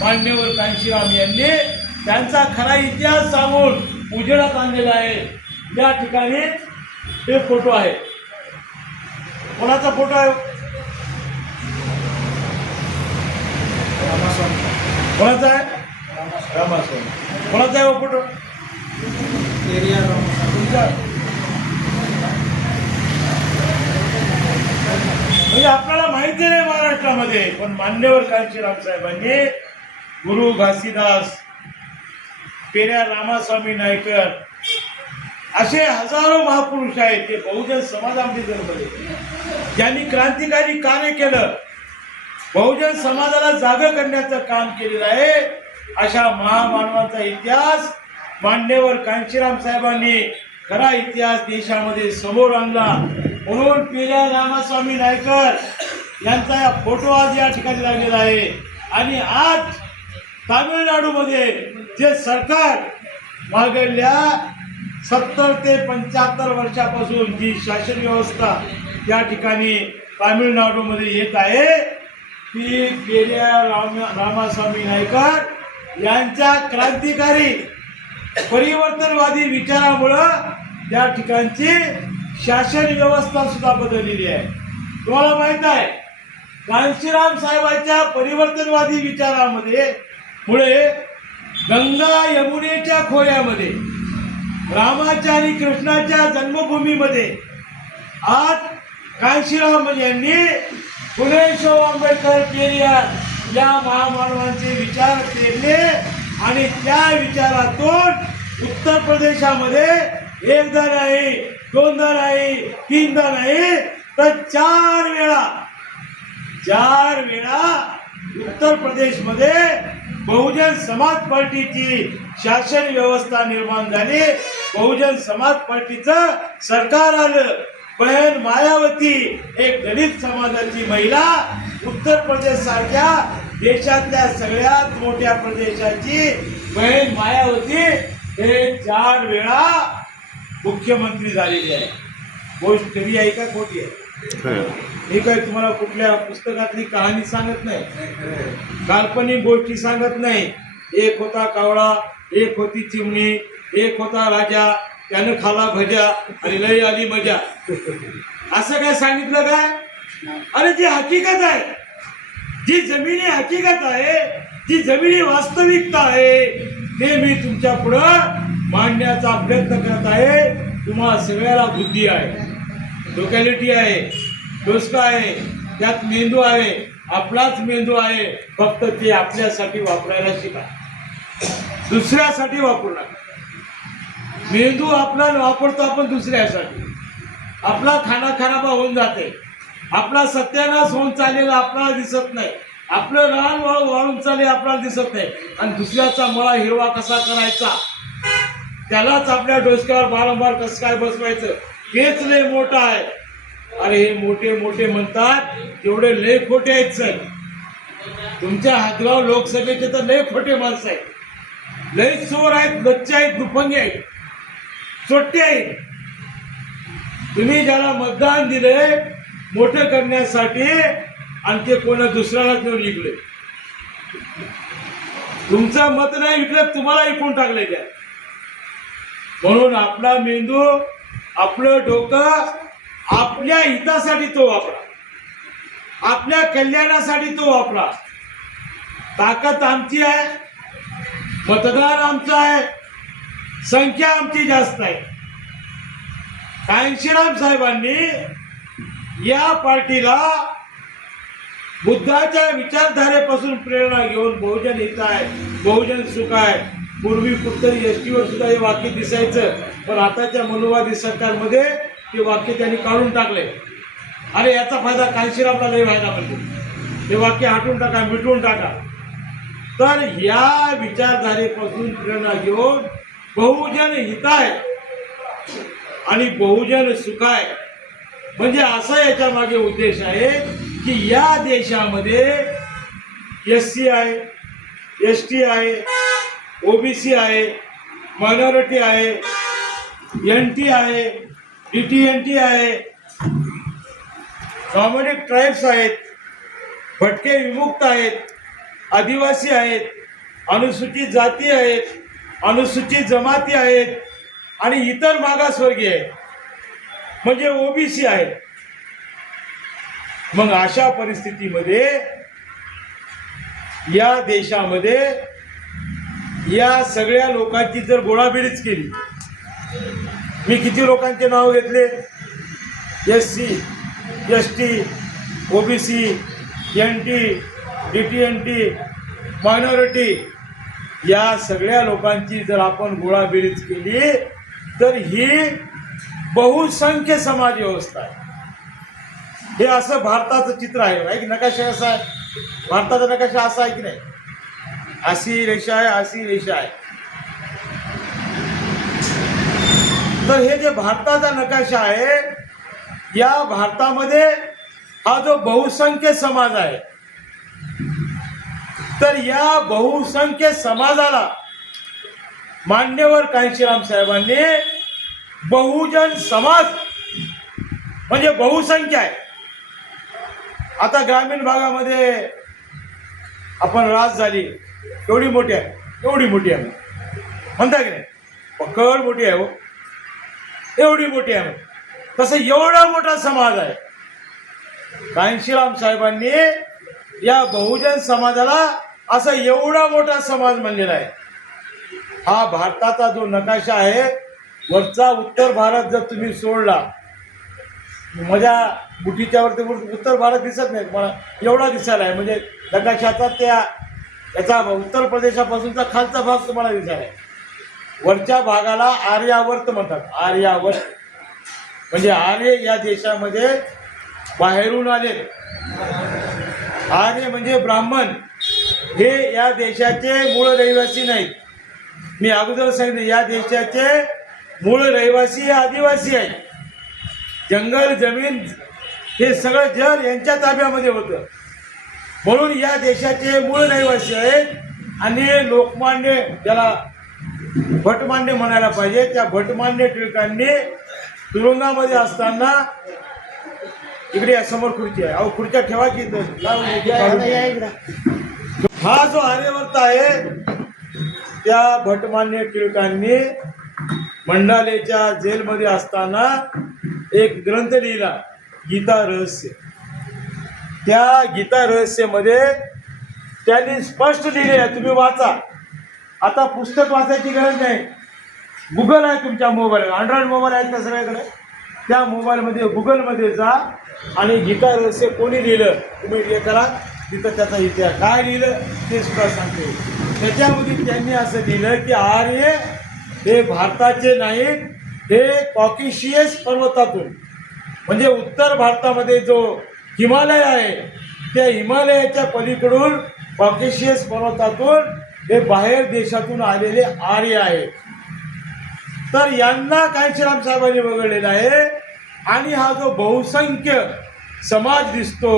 मान्यवर कांशीराम यांनी त्यांचा खरा इतिहास सांगून उजेडात आणलेला आहे. या ठिकाणी हे फोटो आहे. कोणाचा फोटो आहे? कोणाचा आहे? रामास्वामी. कोणाचा आहे हो फोटो? तुमचा. म्हणजे आपल्याला माहिती नाही महाराष्ट्रामध्ये, पण मान्यवर कांशीराम साहेबांनी गुरु घासीदास, पेरियार रामास्वामी नायकर असे हजारो महापुरुष आहेत ते बहुजन समाज आंबेडकरमध्ये ज्यांनी क्रांतिकारी कार्य केलं, बहुजन समाजाला जागं करण्याचं काम केलेलं आहे. अशा महामानवांचा इतिहास मान्यवर कांशीराम साहेबांनी खरा इतिहास देशामध्ये समोर आणला. म्हणून पेरियार रामास्वामी नायकर यांचा या फोटो आज या ठिकाणी लागलेला आहे. आणि आज तामिळनाडूमध्ये जे सरकार मागल्या 70 ते 75 वर्षापासून जी शासन व्यवस्था या ठिकाणी तामिळनाडूमध्ये येत आहे ती पेरियार रामास्वामी नायकर यांच्या क्रांतिकारी परिवर्तनवादी विचारामुळं त्या ठिकाणची शासन व्यवस्था सुद्धा बदललेली आहे. तुम्हाला माहित आहे कांशीराम साहेबांच्या परिवर्तनवादी विचारामध्ये मुळे गंगा यमुनेच्या खोऱ्यामध्ये रामाच्या आणि कृष्णाच्या जन्मभूमीमध्ये आज कांशीराम यांनी फुले शाहू आंबेडकर पेरियार या महामानवांचे विचार पेरले आणि त्या विचारातून उत्तर प्रदेशामध्ये एकदा नाही, दोनदा नाही, तीनदा नाही तर 4 वेळा उत्तर प्रदेशमध्ये बहुजन समाज पार्टीची शासन व्यवस्था निर्माण झाली. बहुजन समाज पार्टीचं सरकार आलं. बहन मायावती एक दलित समाजाची महिला उत्तर प्रदेश सारख्या देशातल्या सगळ्यात मोठ्या प्रदेशाची बहन मायावती हे 4 वेळा मुख्यमंत्री झालेली आहे. गोष्ट खरी आहे का खोटी आहे? मी काय तुम्हाला कुठल्या पुस्तकातली कहाणी सांगत नाही, काल्पनिक गोष्टी सांगत नाही. एक होता कावळा, एक होती चिमणी, एक होता राजा, त्यानं खाला भजा आणि लय आली मजा. असं काय सांगितलं काय? अरे जी हकीकत आहे, जी जमिनी हकीकत आहे, जी जमिनी वास्तविकता आहे ते मी तुमच्या पुढं मांडण्याचा प्रयत्न करत आहे. तुम्हाला सगळ्याला बुद्धी आहे, लोकॅलिटी आहे, डोसका आहे, त्यात मेंदू आहे, आपलाच मेंदू आहे. फक्त ते आपल्यासाठी वापरायला शिका, दुसऱ्यासाठी वापरू नका. मेंदू आपला वापरतो आपण दुसऱ्यासाठी. आपला खाना खराबा होऊन जाते, आपला सत्यानाश होऊन चाललेला आपल्याला दिसत नाही, आपलं रान वाळून चालले आपल्याला दिसत नाही. आणि दुसऱ्याचा मळा हिरवा कसा करायचा त्यालाच आपल्या डोसक्यावर वारंवार कसं काय बसवायचं हेच लय मोठं आहे. अरे हे मोठे मोठे म्हणतात तेवढे लय खोटे आहेत सर. तुमच्या हातगाव लोकसभेचे तर लय खोटे माणसं आहेत, लय चोर आहेत, लच्चे आहेत, दुफंगे आहेत, चोट्टे आहेत. तुम्ही ज्याला मतदान दिले मोठं करण्यासाठी आणि ते कोणा दुसऱ्यालाच नेऊन विकले. तुमचं मत नाही विकलं, तुम्हाला विकून टाकले त्या. म्हणून आपला मेंदू, आपलं डोकं आपल्या हितासाठी तो वापरा, आपल्या कल्याणासाठी तो वापरा. ताकद आमची आहे, मतदार आमचा आहे, संख्या आमची जास्त आहे. कांशीराम साहेबांनी या पार्टीला बुद्धाच्या विचारधारेपासून प्रेरणा घेऊन बहुजन हित आहे, बहुजन सुख आहे. पूर्वी कुठतरी एसटीवर सुद्धा हे वाक्य दिसायचं, पण आताच्या मनोवादी सरकारमध्ये ते वाक्य त्यांनी काढून टाकले. अरे याचा फायदा कांशीरामला लय फायदा म्हणजे हे वाक्य हटून टाका, मिटवून टाका. तर या विचारधारेपासून प्रेरणा घेऊन बहुजन हिताय आणि बहुजन सुखाय म्हणजे असा याच्या मागे उद्देश आहे की या देशामध्ये SC आहे, ST आहे, OBC आहे, मायनॉरिटी आहे, NT आहे, DTNT आहे, नॉमॅडिक ट्राईब्स आहेत, भटके विमुक्त आहेत, आदिवासी आहेत, अनुसूचित जाती आहेत, अनुसूचित जमाती आहेत आणि इतर मागासवर्गीय आहेत, म्हणजे OBC आहे. मग अशा परिस्थितीमध्ये या देशामध्ये या सगळ्या लोकांची जर गोळाबेरीज केली, मी किती लोकांचे नाव घेतले, SC, ST, OBC, NT, DTNT, minority, या सगळ्या लोकांची जर आपण गोळाबेरीज केली तर ही बहुसंख्य समाज व्यवस्था आहे. हे असं भारताचं चित्र आहे की नकाशा असा आहे, भारताचा नकाशा असा आहे की नाही, अशी रेषा आहे, अशी रेषा आहे. तर हे जे भारताचा नकाशा आहे, या भारतामध्ये हा जो बहुसंख्य समाज आहे, तर या बहुसंख्य समाजाला मान्यवर कांशीराम साहेबांनी बहुजन समाज म्हणजे बहुसंख्य आहे. आता ग्रामीण भागामध्ये आपण राज झाली एवढी मोठी आहे, एवढी मोठी आहे म्हणता की नाही, पकड मोठी आहे हो, एवढी मोठी आहे. तसं एवढा मोठा समाज आहे. कांशीराम साहेबांनी या बहुजन समाजाला असा एवढा मोठा समाज म्हणलेला आहे. हा भारताचा जो नकाशा आहे, वरचा उत्तर भारत जर तुम्ही सोडला, माझ्या बुटीच्या वरती उत्तर भारत दिसत नाही मला, एवढा दिसायला आहे. म्हणजे नकाशाचा त्या याचा उत्तर प्रदेशापासूनचा खालचा भाग तुम्हाला दिसायला आहे. वरच्या भागाला आर्यावर्त म्हणतात. आर्यावर्त म्हणजे आर्य या देशामध्ये बाहेरून आले. आर्य म्हणजे ब्राह्मण, हे या देशाचे मूळ रहिवासी नाहीत. मी अगोदर सांगितले, या देशाचे मूळ रहिवासी हे आदिवासी आहेत. जंगल जमीन हे सगळं जल यांच्या ताब्यामध्ये होतं, म्हणून या देशाचे मूळ रहिवासी आहेत. आणि लोकमान्य, ज्याला भटमान्य म्हणायला पाहिजे, त्या भटमान्य टिळकांनी तुरुंगामध्ये असताना, इकडे या समोर खुर्ची आहे, अहो खुर्च्या ठेवा की, हा जो आर्यवर्त आहे, त्या भटमान्य टिळकांनी मंडालेच्या जेलमध्ये असताना एक ग्रंथ लिहिला, गीता रहस्य. त्या गीता रहस्यमध्ये त्यांनी स्पष्ट लिहिले आहे, तुम्ही वाचा. आता पुस्तक वाचायची गरज नाही, गुगल आहे तुमच्या मोबाईल, अँड्रॉइड मोबाईल आहेत का सगळ्याकडे, त्या मोबाईलमध्ये गुगलमध्ये जा आणि गीता रहस्य कोणी लिहिलं तुम्ही हे करा, तिथं त्याचा इतिहास काय लिहिलं ते सुद्धा सांगते. त्याच्यामध्ये त्यांनी असं लिहिलं की आर्य हे भारताचे नाहीत, हे कॉकेशियस पर्वतातून, म्हणजे उत्तर भारतामध्ये जो हिमालय आहे, त्या हिमालयाच्या पलीकडून कॉकेशियस पर्वतातून हे बाहेर देशातून आलेले आर्य आहेत. तर यांना कांशीराम साहेबांनी वगळलेला आहे. आणि हा जो बहुसंख्य समाज दिसतो,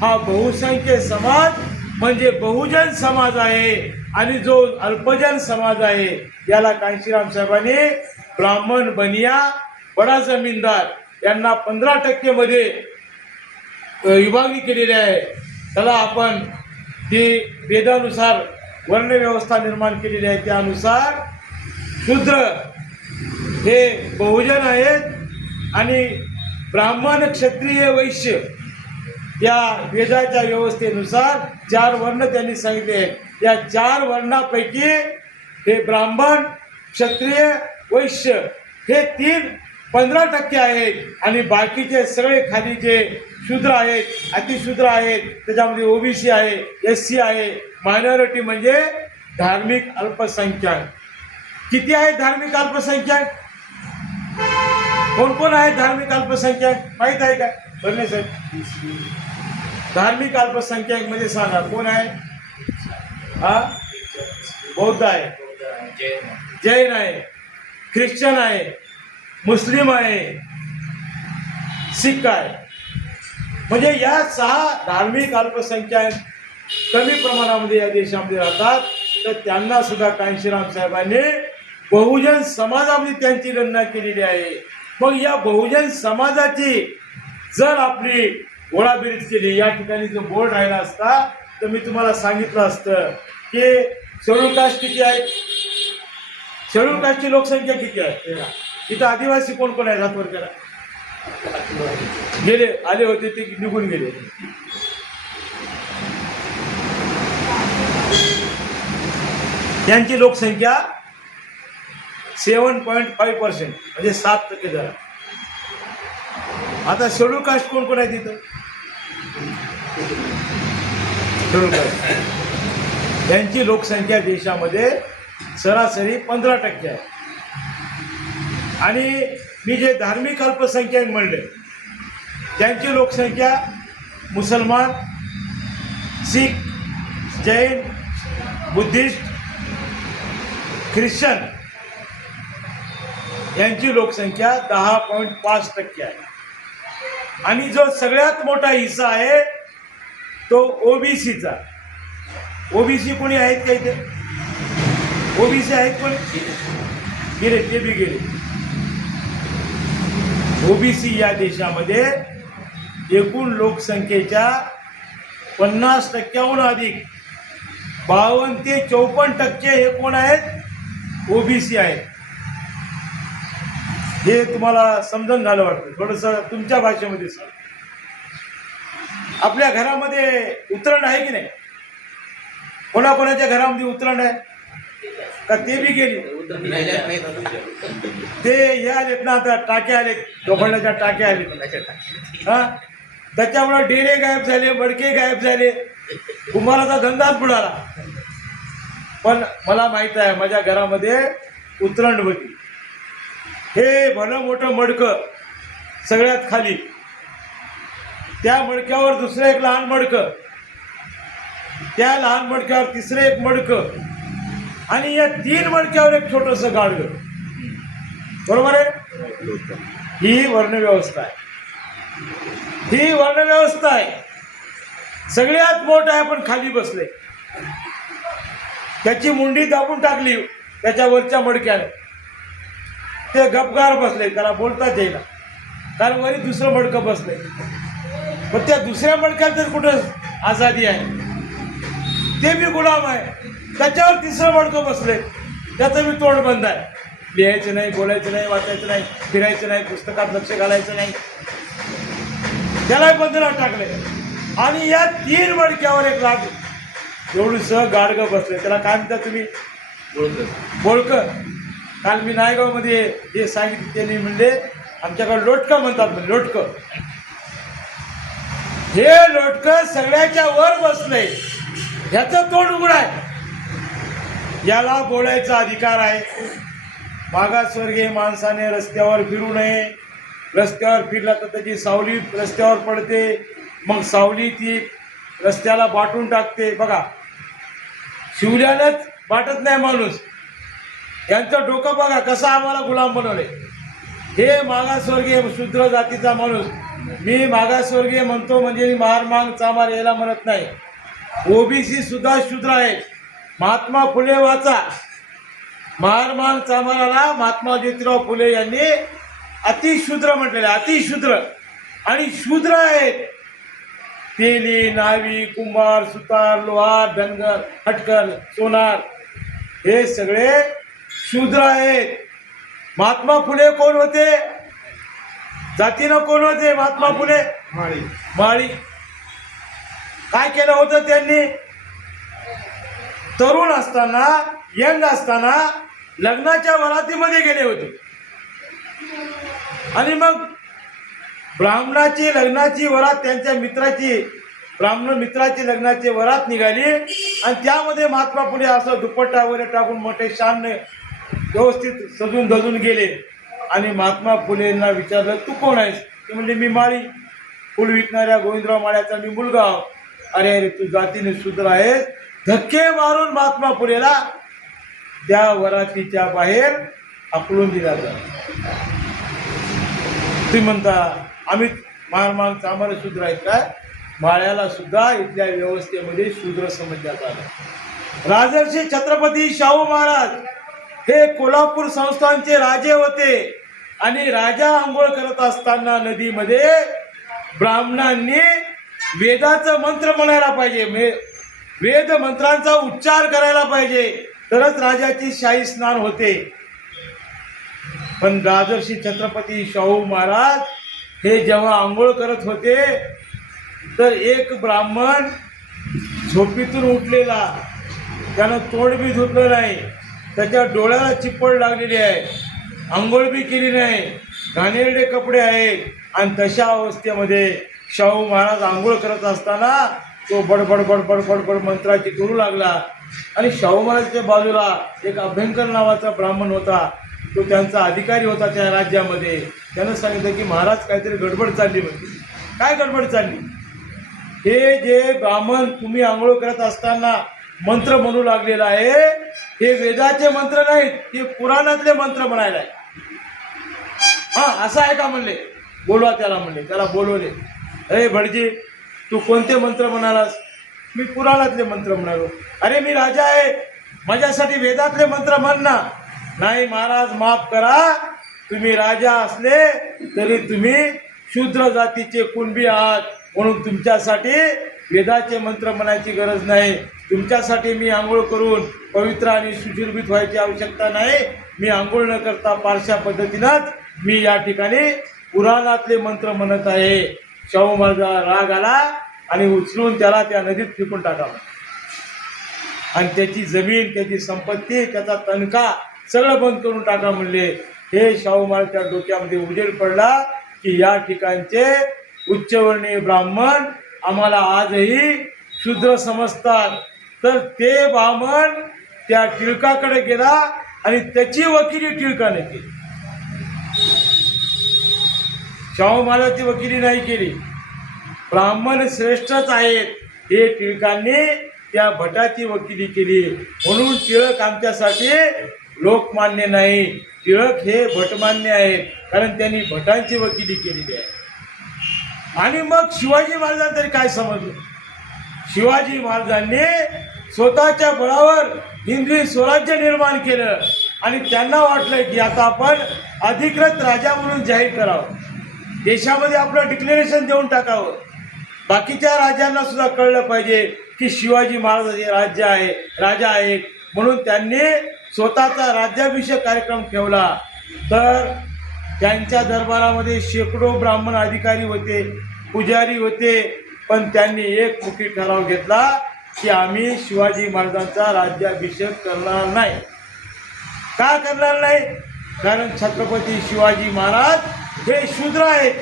हा बहुसंख्य समाज म्हणजे बहुजन समाज आहे. आणि जो अल्पजन समाज आहे, याला कांशीराम साहेबांनी ब्राह्मण, बनिया, बडा जमीनदार यांना 15% मध्ये विभागणी केलेली आहे. त्याला आपण ती वेदानुसार वर्णव्यवस्था निर्माण केलेली आहे. त्यानुसार शूद्र हे बहुजन आहेत आणि ब्राह्मण, क्षत्रिय, वैश्य या वेदाच्या व्यवस्थेनुसार 4 वर्ण त्यांनी सांगितले. या 4 वर्णापैकी हे ब्राह्मण, क्षत्रिय, वैश्य हे 15% आहेत. आणि बाकीचे सगळे खाली जे शूद्र आहेत, अतिशूद्र आहेत, त्याच्यामध्ये OBC आहे, SC आहे, मायनॉरिटी म्हणजे धार्मिक अल्पसंख्याक. किती आहेत धार्मिक अल्पसंख्याक? कोण कोण आहेत धार्मिक अल्पसंख्याक माहीत आहे का? बरणे साहेब, धार्मिक अल्पसंख्याक म्हणजे सांगा कोण आहे? हा, बौद्ध आहे, जैन आहे, ख्रिश्चन आहे, मुस्लिम आहे, शीख आहे. म्हणजे या 6 धार्मिक अल्पसंख्याक कमी प्रमाणामध्ये या देशामध्ये राहतात. तर त्यांना सुद्धा कांशीराम साहेबांनी बहुजन समाजामध्ये त्यांची गणना केलेली आहे. मग या बहुजन समाजाची जर आपली गोळाबेरीज केली, या ठिकाणी जो बोर्ड राहिला असता तर मी तुम्हाला सांगितलं असतं की शेड्यूल कास्ट किती आहे, शेड्यूल कास्टची लोकसंख्या किती आहे, तिथं आदिवासी कोण कोण आहे हातवर करा. गेले, आले होते ते निघून गेले. त्यांची लोकसंख्या 7.5% म्हणजे 7% झाला. आता शेड्यूल कास्ट कोण कोण आहे तिथं, शेड्यूल कास्ट त्यांची लोकसंख्या देशामध्ये सरासरी 15% आहे. आणि मी जे धार्मिक अल्पसंख्याक म्हणले त्यांची लोकसंख्या मुसलमान, शीख, जैन, बुद्धिस्ट, ख्रिश्चन यांची लोकसंख्या 10.5% आहे. आणि जो सगळ्यात मोठा हिस्सा आहे तो ओबीसीचा. ओबीसी कोणी आहेत का इथे, ओबीसी आहेत कोणी, गेले, ते बी गेले. ओबीसी या देशामध्ये एकूण लोकसंख्येच्या 50%हून अधिक 52 ते 54% हे कोण आहेत, ओबीसी आहेत. हे तुम्हाला समजून झालं वाटतं, थोडंसं तुमच्या भाषेमध्ये सांग. आपल्या घरामध्ये उतरण आहे की नाही, कोणाकोणाच्या घरामध्ये उतरण आहे का, ते बी गेली, ते हे आलेत ना, आता टाक्या आलेत, लोखंडाच्या टाक्या आलेत. हा, त्याच्यामुळे डेरे गायब झाले, मडके गायब झाले, कुंभाराचा धंदाच बुडाला. पण मला माहित आहे माझ्या घरामध्ये उतरण होती. हे भलं मोठं मडकं सगळ्यात खाली, त्या मडक्यावर दुसरं एक लहान मडकं, त्या लहान मडक्यावर तिसरं एक मडकं, आणि या 3 मडक्यावर एक छोटंसं गाडगं. बरोबर आहे, ही वर्णव्यवस्था आहे, ही वर्णव्यवस्था आहे. सगळ्यात मोठं आहे पण खाली बसले, त्याची मुंडी दाबून टाकली त्याच्या वरच्या मडक्याने, ते गपगार बसले, त्याला बोलताच येईना, कारण वरी दुसरं मडकं बसले. पण त्या दुसऱ्या मडक्यात तर कुठं आझादी आहे, ते बी गुलाम आहे. त्याच्यावर तिसरं मडकं बसले, त्याचं बी तोंड बंद आहे. लिहायचं नाही, बोलायचं नाही, वाचायचं नाही, फिरायचं नाही, पुस्तकात लक्ष घालायचं नाही, त्यालाही बंधनात टाकले. आणि या 3 मडक्यावर एक लाग एवढंसं गाडगं बसले, त्याला काय म्हणता तुम्ही, बोळकं. काल मी नायगावमध्ये जे सांगितलं त्यांनी म्हणले आमच्याकडे लोटकं म्हणतात, म्हणजे लोटकं. हे लोटकं सगळ्याच्या वर बसलंय, ह्याचं तोंड उघड आहे, याला बोलायचा अधिकार आहे. मागासवर्गीय माणसाने रस्त्यावर फिरू नये, रस्त्यावर फिरला तर त्याची सावली रस्त्यावर पडते, मग सावली ती रस्त्याला बाटून टाकते. बघा, शिवल्यानंच बाटत नाही माणूस, यांचं डोकं बघा कसं आम्हाला गुलाम बनवले. हे मागासवर्गीय शूद्र जातीचा माणूस, मी मागासवर्गीय म्हणतो म्हणजे मी महार मांग चामार यायला म्हणत नाही. ओबीसी सुद्धा शूद्र आहे. महात्मा फुले वाचा, महार मांग चामाराला महात्मा ज्योतिराव फुले यांनी अतिशूद्र म्हटलेले, अतिशूद्र. आणि शूद्र आहेत तेली, नावी, कुंभार, सुतार, लोहार, धनगर, हटकर, सोनार, हे सगळे शूद्र आहेत. महात्मा फुले कोण होते, जातीनं कोण होते, महात्मा फुले माळी. काय केलं होतं त्यांनी, तरुण असताना, यंग असताना लग्नाच्या वरातीमध्ये गेले होते. आणि मग ब्राह्मणाची लग्नाची वरात, त्यांच्या मित्राची, ब्राह्मण मित्राची लग्नाची वरात निघाली, आणि त्यामध्ये महात्मा फुले असं दुपट्टा वगैरे टाकून मोठे शानने व्यवस्थित सजून धजून गेले. आणि महात्मा फुलेंना विचारलं तू कोण आहेस, ते म्हणजे मी माळी, फुल विकणाऱ्या गोविंदराव माळ्याचा मी मुलगा. अरे अरे तू जातीने शूद्र आहेस. धक्के मारून महात्मा फुलेला त्या वरातीच्या बाहेर हाकलून दिला जातो. तुम्ही म्हणता आम्ही महार चांभार शूद्र आहेत काय, माळ्याला सुद्धा इथल्या व्यवस्थेमध्ये शूद्र समजण्यात आलं. राजर्षी छत्रपती शाहू महाराज हे कोल्हापूर संस्थानचे राजे होते आणि राजा आंघोळ करत असताना नदीमध्ये ब्राह्मणांनी वेदाचं मंत्र म्हणायला पाहिजे, वेद मंत्रांचा उच्चार करायला पाहिजे, तरच राजाची शाही स्नान होते. पण राजर्षी छत्रपती शाहू महाराज हे जेव्हा आंघोळ करत होते तर एक ब्राह्मण झोपीतून उठलेला, त्यानं तोंड बी धुतलं नाही, त्याच्या डोळ्याला चिप्पड लागलेली आहे, आंघोळ बी केली नाही, घाणेरडे कपडे आहेत, आणि तशा अवस्थेमध्ये शाहू महाराज आंघोळ करत असताना तो बडबड बडबड बडबड मंत्राची करू लागला. आणि शाहू महाराजच्या बाजूला एक अभ्यंकर नावाचा ब्राह्मण होता, तो त्यांचा अधिकारी होता त्या राज्यामध्ये. त्यानं सांगितलं की महाराज काहीतरी गडबड चालली होती. काय गडबड चालली? हे जे ब्राह्मण तुम्ही आंघोळ करत असताना मंत्र म्हणू लागलेला आहे, हे वेदाचे मंत्र नाहीत, हे पुराणातले मंत्र म्हणायला आहे. हा असं आहे का म्हणले? बोलवा त्याला म्हणले. त्याला बोलवले. अरे भटजी, तू कोणते मंत्र म्हणालास? मी पुराणातले मंत्र म्हणालो. अरे मी राजा आहे, माझ्यासाठी वेदातले मंत्र म्हण ना. नाही महाराज, माफ करा, तुम्ही राजा असले तरी तुम्ही शूद्र जातीचे कुणबी आहात, म्हणून तुमच्यासाठी वेदाचे मंत्र म्हणायची गरज नाही. तुमच्यासाठी मी आंघोळ करून पवित्र आणि सुशोभित व्हायची आवश्यकता नाही. मी आंघोळ न करता पारशा पद्धतीनंच मी या ठिकाणी पुराणातले मंत्र म्हणत आहे. शाहू महाराजाला राग आला आणि उचलून त्याला त्या नदीत फेकून टाकावं आणि त्याची जमीन, त्याची संपत्ती, त्याचा तनखा सगळं बंद करून टाका म्हणले. हे शाहू महाराजच्या डोक्यामध्ये उजेड पडला की या ठिकाणचे उच्चवर्णीय ब्राह्मण आम्हाला आजही शूद्र समजतात. तर ते ब्राह्मण त्या टिळकाकडे गेला आणि त्याची वकिली टिळकाने केली. शाहू महाराजांची वकिली नाही केली. ब्राह्मण श्रेष्ठच आहेत हे टिळकांनी त्या भटाची वकिली केली. म्हणून टिळक आमच्यासाठी लोकमान्य नाही, टिळक हे भटमान्य आहेत, कारण त्यांनी भटांची वकिली केलेली आहे. आणि मग शिवाजी महाराजांनी तरी काय समजलं? शिवाजी महाराजांनी स्वतःच्या बळावर हिंदवी स्वराज्य निर्माण केलं आणि त्यांना वाटलं की आता आपण अधिकृत राजा म्हणून जाहीर करावं, देशामध्ये आपलं डिक्लेरेशन देऊन टाकावं. बाकीच्या राजांना सुद्धा कळलं पाहिजे की शिवाजी महाराज हे राजा आहेत. म्हणून त्यांनी स्वतःचा राज्याभिषेक कार्यक्रम ठेवला. तर त्यांच्या दरबारामध्ये शेकडो ब्राह्मण अधिकारी होते, पुजारी होते, पण त्यांनी एक मुखी ठराव घेतला की आम्ही शिवाजी महाराजांचा राज्याभिषेक करणार नाही. का करणार नाही? कारण छत्रपती शिवाजी महाराज हे शूद्र आहेत,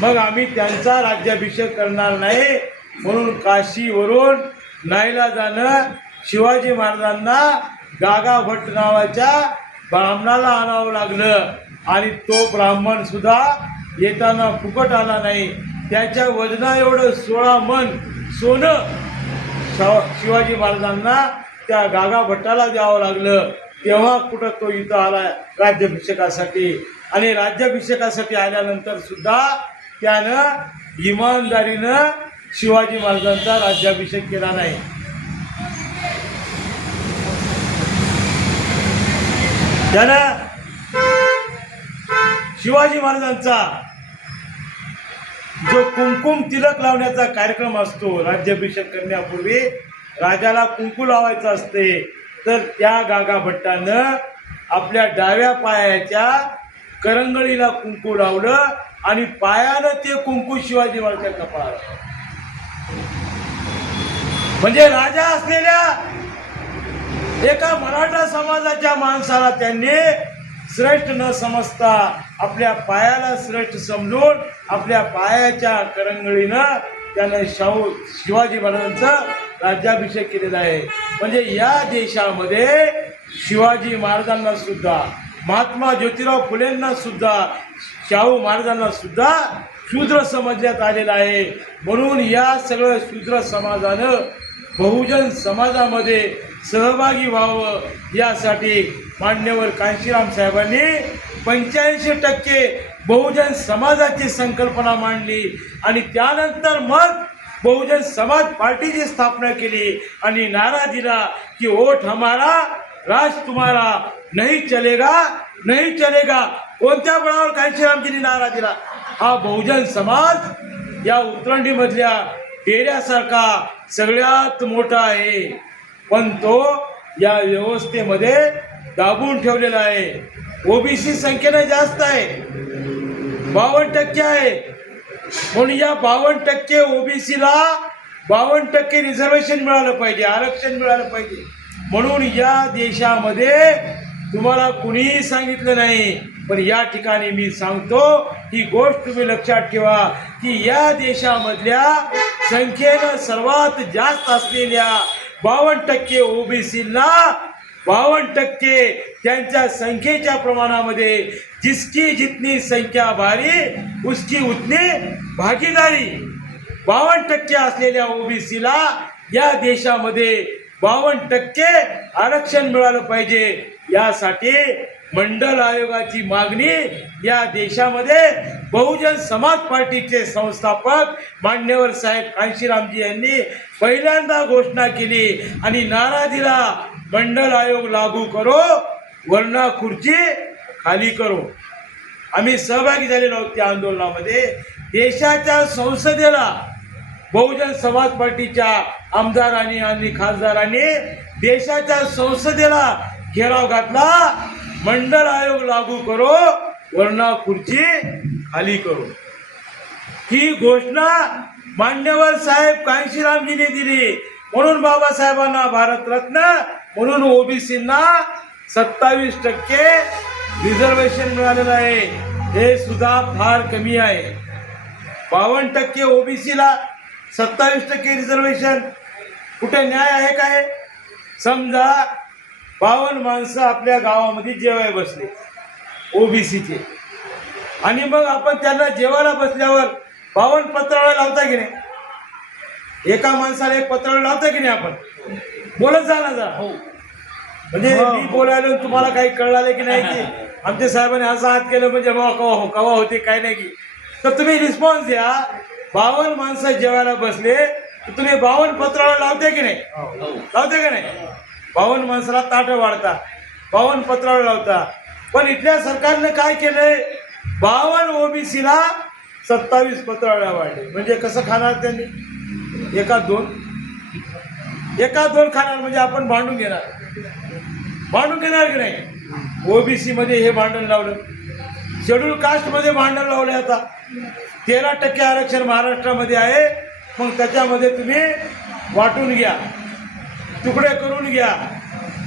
मग आम्ही त्यांचा राज्याभिषेक करणार नाही. म्हणून काशीवरून नाईलाजानं शिवाजी महाराजांना गागा भट्ट नावाच्या ब्राह्मणाला आणावं लागलं आणि तो ब्राह्मण सुद्धा येताना फुकट आला नाही. त्याच्या वजना एवढं 16 मन सोनं शिवाजी महाराजांना त्या गागा भट्टाला द्यावं लागलं. तेव्हा कुठं तो इथं आला राज्याभिषेकासाठी. आणि राज्याभिषेकासाठी आल्यानंतर सुद्धा त्यानं इमानदारीनं शिवाजी महाराजांचा राज्याभिषेक केला नाही. त्यानं शिवाजी महाराजांचा जो कुंकुम तिलक लावण्याचा कार्यक्रम असतो, राज्याभिषेक करण्यापूर्वी राजाला कुंकू लावायचं असते, तर त्या गागा भट्टानं आपल्या डाव्या पायाच्या करंगळीला कुंकू लावलं आणि पायानं ते कुंकू शिवाजी महाराजांच्या कपाळाला. म्हणजे राजा असलेल्या एका मराठा समाजाच्या माणसाला त्यांनी श्रेष्ठ न समजता आपल्या पायाला श्रेष्ठ समजून आपल्या पायाच्या करंगळीनं त्यानं शिवाजी महाराजांचा राज्याभिषेक केलेला आहे. म्हणजे या देशामध्ये शिवाजी महाराजांना सुद्धा, महात्मा ज्योतिराव फुलेंना सुद्धा, शाहू महाराजांना सुद्धा शूद्र समजण्यात आलेलं आहे. म्हणून या सगळं शूद्र समाजानं बहुजन समाजामध्ये सहभागी व्हावं यासाठी मान्यवर कांशीराम साहेबांनी 85% बहुजन समाजाची संकल्पना मांडली आणि त्यानंतर मग बहुजन समाज पार्टीची स्थापना केली आणि नारा दिला की वोट हमारा राज तुम्हाला नहीं चलेगा, नहीं चलेगा. कोणत्या बळावर कांशीरामजींनी नारा दिला? हा बहुजन समाज या उतरंडीमधल्या डेऱ्यासारखा सगळ्यात मोठा आहे, पण तो या व्यवस्थेमध्ये दाबून ठेवलेला आहे. ओबीसी संख्येने जास्त आहे, 52% आहे. म्हणून या 52% ओबीसीला 52% रिझर्वेशन मिळालं पाहिजे, आरक्षण मिळालं पाहिजे. म्हणून या देशामध्ये तुम्हाला कुणीही सांगितलं नाही, पण या ठिकाणी मी सांगतो, ही गोष्ट तुम्ही लक्षात ठेवा की या देशामधल्या संख्येनं सर्वात जास्त असलेल्या 52% ओबीसीला 52% त्यांच्या संख्येच्या प्रमाणामध्ये जिसकी जितनी संख्या भारी उसकी उतनी भागीदारी. 52% असलेल्या ओबीसीला या देशामध्ये 52% आरक्षण मिळालं पाहिजे. यासाठी मंडल आयोगाची मागणी या देशामध्ये बहुजन समाज पार्टीचे संस्थापक मान्यवर साहेब कांशीरामजी यांनी पहिल्यांदा घोषणा केली आणि नारा दिला, मंडल आयोग लागू करो वरना खुर्ची खाली करो. आम्ही सहभागी झालेलो आहोत त्या आंदोलनामध्ये. देशाच्या संसदेला बहुजन समाज पार्टीच्या आमदारांनी आणि खासदारांनी देशाच्या संसदेला घेराव घातला, मंडल आयोग लागू करो वरना खुर्ची खाली करो. ही घोषणा मान्यवर साहेब कांशीरामजींनी दिली. म्हणून बाबासाहेबांना भारतरत्न, म्हणून ओबीसींना 27% रिझर्वेशन मिळालेलं आहे. हे सुद्धा फार कमी आहे. 52% ओबीसीला 27% रिझर्वेशन, कुठे न्याय आहे काय? समजा 52 माणसं आपल्या गावामध्ये जेवाय बसले ओबीसीचे, आणि मग आपण त्यांना जेवायला बसल्यावर 52 पत्रावळ्या लावता की नाही? एका माणसाला एक पत्रावळी लावता की नाही? आपण बोलत जा ना जरा. म्हणजे मी बोलायला तुम्हाला काही कळलं की नाही की आमच्या साहेबांनी असं हात केलं म्हणजे कवा होते काय नाही की, तर तुम्ही रिस्पॉन्स द्या. 52 माणसं जेवायला बसले तर तुम्ही 52 पत्रावळ्या लावते की नाही? लावते की नाही? 52 माणसाला ताटं वाढता, 52 पत्रावळ्या लावता. पण इथल्या सरकारने काय केलंय? 52 ओबीसीला 27 पत्रावळ्या वाढले. म्हणजे कसं खाणार त्यांनी? एका दोन खाणार. म्हणजे आपण भांडून घेणार की नाही? ओबीसी मध्ये हे भांडण लावलं, शेड्यूल कास्ट मध्ये भांडण लावलं. आता 13% आरक्षण महाराष्ट्रामध्ये आहे, मग त्याच्यामध्ये तुम्ही वाटून घ्या, तुकडे करून घ्या,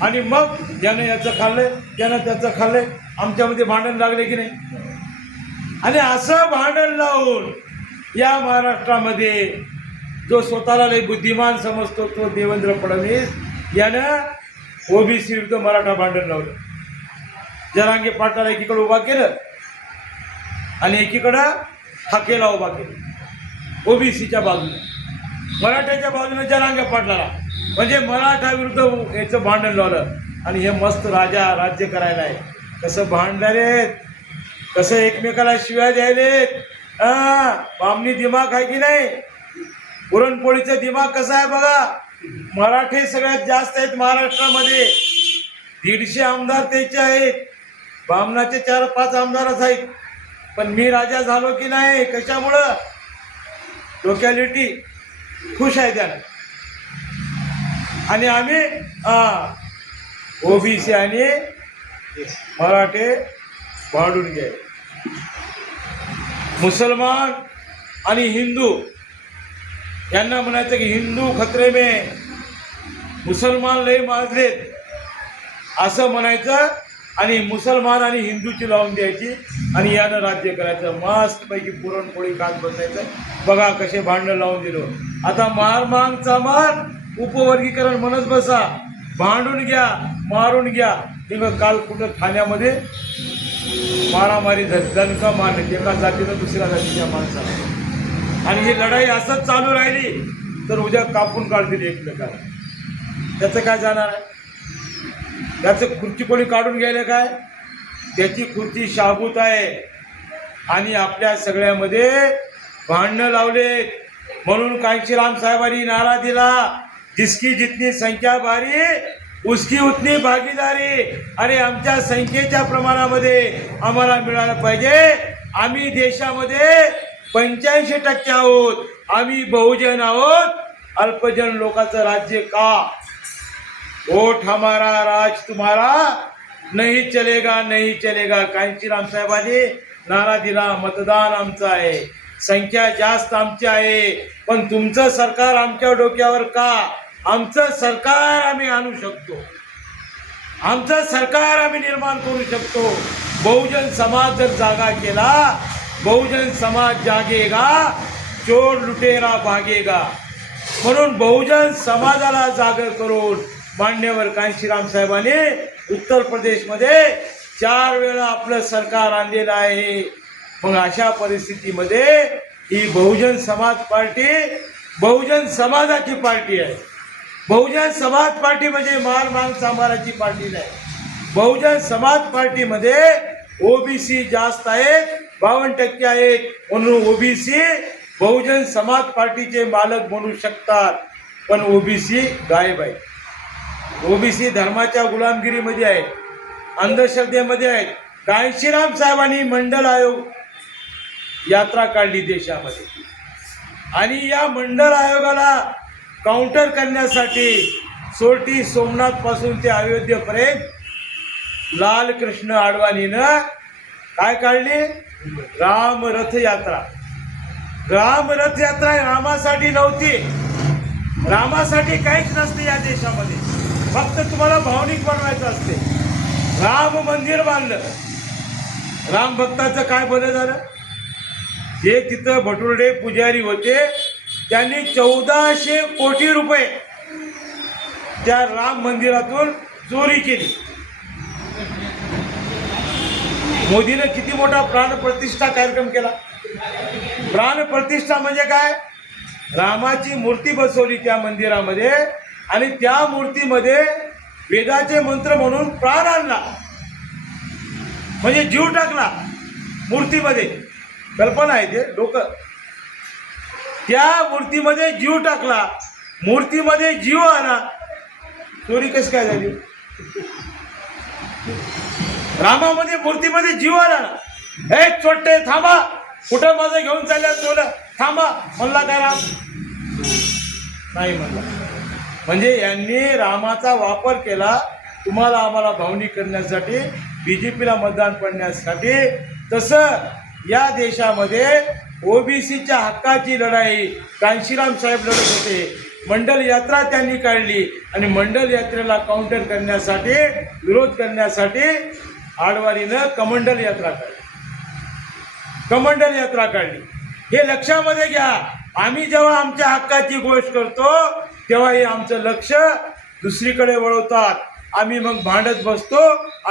आणि मग ज्यानं याचं खाल्लंय त्यानं त्याचं खाल्लंय, आमच्यामध्ये भांडण लागले की नाही? आणि असं भांडण लावून या महाराष्ट्रामध्ये जो स्वतःला लई बुद्धिमान समजतो तो देवेंद्र फडणवीस यानं ओबीसी विरुद्ध मराठा भांडण लावलं. जरांगे पाटलाला एकीकडे उभा केलं आणि एकीकडं ठाकेला उभा केलं ओबीसीच्या बाजूने. मराठ्याच्या बाजूने जरांगे पाटलाला, म्हणजे मराठा विरुद्ध याचं भांडण लावलं. आणि हे मस्त राज्य करायला आहे. कसं भांडणारेत, कसं एकमेकाला शिव्या द्यायलेत. बामणी दिमाग आहे की नाही? पुरणपोळीचा दिमाग कसा आहे बघा. मराठे सगळ्यात जास्त आहेत महाराष्ट्रामध्ये, 150 आमदार त्याचे आहेत. बामणाचे 4-5 आमदारच आहेत. पण मी राजा झालो की नाही? कशामुळं? लोकॅलिटी खुश आहे त्यानं. आणि आम्ही ओबीसी आणि मराठे भांडून घ्याय. मुसलमान आणि हिंदू यांना म्हणायचं की हिंदू खतरे में, मुसलमान लय माजलेत असं म्हणायचं, आणि मुसलमान आणि हिंदूची लावून द्यायची, आणि यानं राज्य करायचं. मस्तपैकी पुरणपोळी खात बसायचं. बघा कसे भांडणं लावून दिलो. आता मार उपवर्गीकरण म्हणत बसा, भांडून घ्या, मारून घ्या. ते मग काल कुठं ठाण्यामध्ये मारामारी झाली, दणका मारले एका जातीनं दुसऱ्या जातीच्या माणसाला. आणि ही लढाई असंच चालू राहिली तर उद्या कापून काढतील एकमेकाला. त्याचं काय जाणार आहे? त्याचं खुर्ची कोणी काढून घ्यायला काय? त्याची खुर्ची शाबूत आहे. आणि आपल्या सगळ्यामध्ये भांडणं लावले. म्हणून कांशीराम साहेबांनी नारा दिला, जिसकी जितनी संख्या भारी उसकी उतनी भागीदारी अरे आमच्या संख्येच्या प्रमाणामध्ये आम्हाला मिळालं पाहिजे. आम्ही देशामध्ये 85% आहोत. आम्ही बहुजन आहोत. अल्पजन लोकांचं राज्य का? वोट हमारा राज तुम्हारा नहीं चलेगा नहीं चलेगा. कांशीराम साहेबांनी नारा दिला, मतदान आमचं आहे, संख्या जास्त आमची आहे, पण तुमचं सरकार आमच्या डोक्यावर का? आमचं सरकार आम्ही आणू शकतो. आमचं सरकार आम्ही निर्माण करू शकतो. बहुजन समाज जर जागा केला, बहुजन समाज जागेगा, चोर लुटेरा भागेगा. म्हणून बहुजन समाजाला जागर करून मान्यवर कांशीराम साहेबांनी उत्तर प्रदेशमध्ये 4 वेळा आपलं सरकार आणलेलं आहे. मग अशा परिस्थितीमध्ये ही बहुजन समाज पार्टी बहुजन समाजाची पार्टी आहे. बहुजन समाज पार्टी म्हणजे मार मांग सांभाराची पार्टी नाही. बहुजन समाज पार्टीमध्ये ओबीसी जास्त आहेत, 52% आहेत. म्हणून ओबीसी बहुजन समाज पार्टीचे मालक बनू शकतात. पण ओबीसी गायब आहे. ओबीसी धर्माच्या गुलामगिरीमध्ये आहेत, अंधश्रद्धेमध्ये आहेत. कांशीराम साहेबांनी मंडल आयोग यात्रा काढली देशामध्ये आणि या मंडल आयोगाला काउंटर करण्यासाठी सोरटी सोमनाथ पासून ते अयोध्येपर्यंत लाल कृष्ण अडवाणीनं काय काढली? राम रथ यात्रा. राम रथ यात्रा रामासाठी नव्हती. रामासाठी काहीच नसते या देशामध्ये. फक्त तुम्हाला भावनिक बनवायचं असते. राम मंदिर बांधलं, राम भक्ताचं काय बरं झालं? जे तिथं भटुरडे पुजारी होते त्यांनी 1400 कोटी रुपये त्या राम मंदिरातून चोरी केली. मोदीने किती मोठा प्राणप्रतिष्ठा कार्यक्रम केला. प्राणप्रतिष्ठा म्हणजे काय? रामाची मूर्ती बसवली त्या मंदिरामध्ये आणि त्या मूर्तीमध्ये वेदाचे मंत्र म्हणून प्राण आणला, म्हणजे जीव टाकला मूर्तीमध्ये. कल्पना आहे ते लोक. त्या मूर्तीमध्ये जीव टाकला, मूर्तीमध्ये जीव आला. चोरी कशी काय झाली? रामामध्ये मूर्तीमध्ये जीव आला ना. हे छोटे थांबा, कुठं माझं घेऊन चालल्या चोर? थांबा म्हणला काय राम? नाही म्हणला. म्हणजे यांनी रामाचा वापर केला तुम्हाला आम्हाला भावनिक करण्यासाठी, बीजेपीला मतदान पडण्यासाठी. तसं या देशामध्ये ओबीसीच्या हक्काची लढाई कांशीराम साहेब लढत होते. मंडल यात्रा त्यांनी काढली आणि मंडल यात्रेला काउंटर करण्यासाठी, विरोध करण्यासाठी आडवाणीनं कमंडल यात्रा काढली. कमंडल यात्रा काढली. हे लक्षामध्ये घ्या. आम्ही जेव्हा आमच्या हक्काची गोष्ट करतो तेव्हा हे आमचं लक्ष दुसरीकडे वळवतात. आम्ही मग भांडत बसतो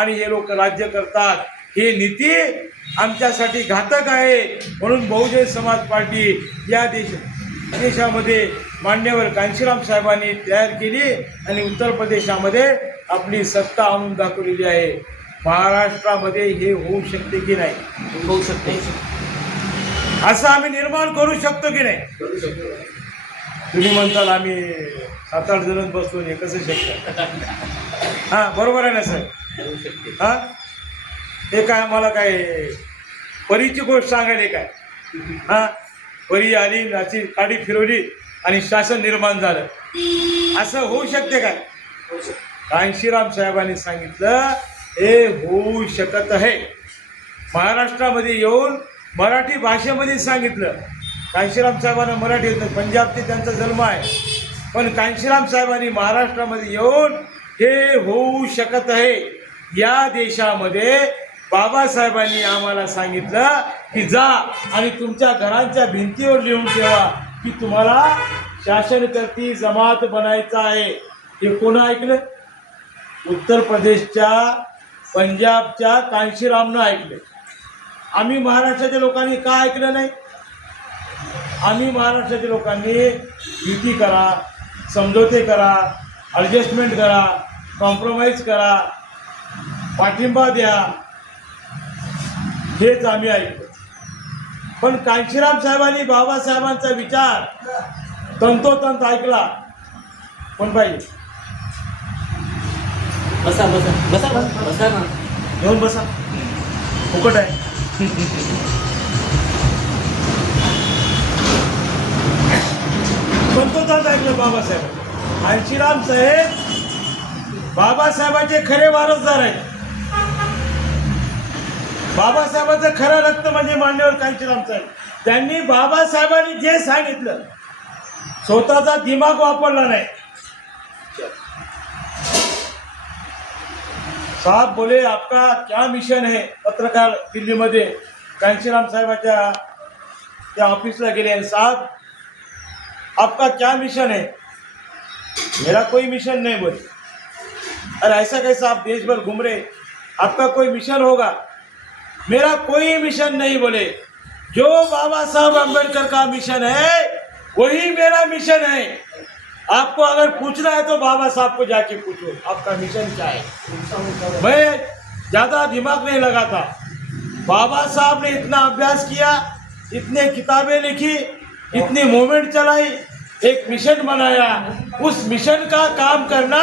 आणि हे लोक राज्य करतात. ही नीती आमच्यासाठी घातक आहे. म्हणून बहुजन समाज पार्टी या देशामध्ये मान्यवर कांशीराम साहेबांनी तयार केली आणि उत्तर प्रदेशामध्ये आपली सत्ता आणून दाखवलेली आहे. महाराष्ट्रामध्ये हे होऊ शकते की नाही? होऊ शकते. असं आम्ही निर्माण करू शकतो की नाही? तुम्ही म्हणताल आम्ही 7-8 जण बसलो, हे कसं शक्य? हां, बरोबर आहे ना सर? होऊ शकते. हां, हे काय आम्हाला काय परीची गोष्ट सांगायला काय? हां, परी आली, अशी काडी फिरवली आणि शासन निर्माण झालं, असं होऊ शकते काय? कांशीराम साहेबांनी सांगितलं हे होऊ शकत आहे. महाराष्ट्रामध्ये येऊन मराठी भाषेमध्ये सांगितलं. कांशीराम साहेबांना मराठी येतं, पंजाब ते त्यांचा जन्म आहे, पण कांशीराम साहेबांनी महाराष्ट्रामध्ये येऊन हे होऊ शकत आहे. या देशामध्ये बाबासाहेबांनी आम्हाला सांगितलं की जा आणि तुमच्या घरांच्या भिंतीवर लिहून ठेवा की तुम्हाला शासनकर्ती जमात बनायचं आहे. हे कोण ऐकलं? उत्तर प्रदेशच्या, पंजाबच्या कांशीरामनं ऐकलं. आम्ही महाराष्ट्राच्या लोकांनी का ऐकलं नाही? आम्ही महाराष्ट्राच्या लोकांनी युती करा, समझोते करा, ॲडजस्टमेंट करा, कॉम्प्रोमाइज करा, पाठिंबा द्या, हेच आम्ही ऐकतो. पण कांशीराम साहेबांनी बाबासाहेबांचा विचार तंतोतंत ऐकला. पण पाहिजे बसा बसा बसा बसा ना. घेऊन बसा, फुकट आहे. संतोषात ऐकलं बाबासाहेब. कांशीराम साहेब बाबासाहेबांचे खरे वारसदार आहेत. बाबासाहेबांचं खरं रक्त म्हणजे मान्यवर कांशीराम साहेब. त्यांनी बाबासाहेबांनी जे सांगितलं स्वतःचा दिमाग वापरला नाही. साहब बोले आपका क्या मिशन है. पत्रकार दिल्लीमध्ये कांशीराम साहेबाच्या त्या ऑफिसला गेले. साहब आपका क्या मिशन है. मेरा कोई मिशन नहीं बोले. अरे ऐसा कैसा आप देश भर घूम रहे, आपका कोई मिशन होगा. मेरा कोई मिशन नहीं बोले. जो बाबा साहब अम्बेडकर का मिशन है वही मेरा मिशन है. आपको अगर पूछना है तो बाबा साहब को जाके पूछो आपका मिशन क्या है. मैं ज़्यादा दिमाग नहीं लगाता. बाबा साहब ने इतना अभ्यास किया, इतने किताबें लिखी, इतनी मूवमेंट चलाई, एक मिशन बनाया. उस मिशन का काम करना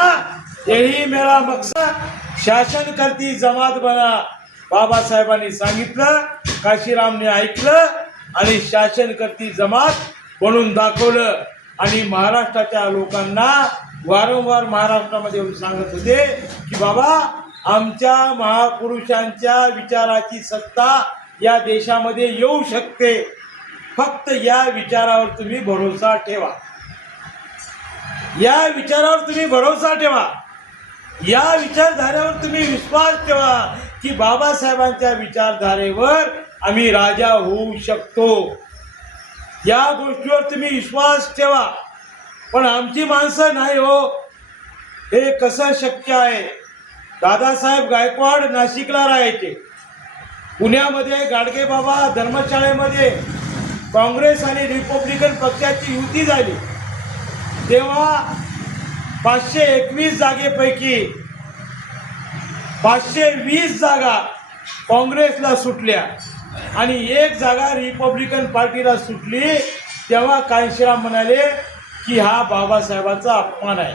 यही मेरा मकसद. शासन करती जमात बना. बाबासाहेबांनी सांगितलं, काशीरामने ऐकलं आणि शासन करती जमात बनून दाखवलं. आणि महाराष्ट्राच्या लोकांना वारंवार महाराष्ट्रामध्ये येऊन सांगत होते की बाबा आमच्या महापुरुषांच्या विचाराची सत्ता या देशामध्ये येऊ शकते. फक्त या विचारावर तुम्ही भरोसा ठेवा. या विचारावर तुम्ही भरोसा ठेवा. या विचारधारेवर तुम्ही विश्वास ठेवा की बाबासाहेबांच्या विचारधारेवर आम्ही राजा होऊ शकतो. या गोष्टीवर तुम्ही विश्वास ठेवा. पण आमची माणसं नाही हो. हे कसं शक्य आहे. दादासाहेब गायकवाड नाशिकला राहायचे. पुण्यामध्ये गाडगेबाबा धर्मशाळेमध्ये काँग्रेस आणि रिपब्लिकन पक्षाची युती झाली. तेव्हा 521 जागेपैकी 520 जागा काँग्रेसला सुटल्या आणि 1 जागा रिपब्लिकन पार्टीला सुटली. तेव्हा कांशीराम म्हणाले की हा बाबासाहेबांचा अपमान आहे.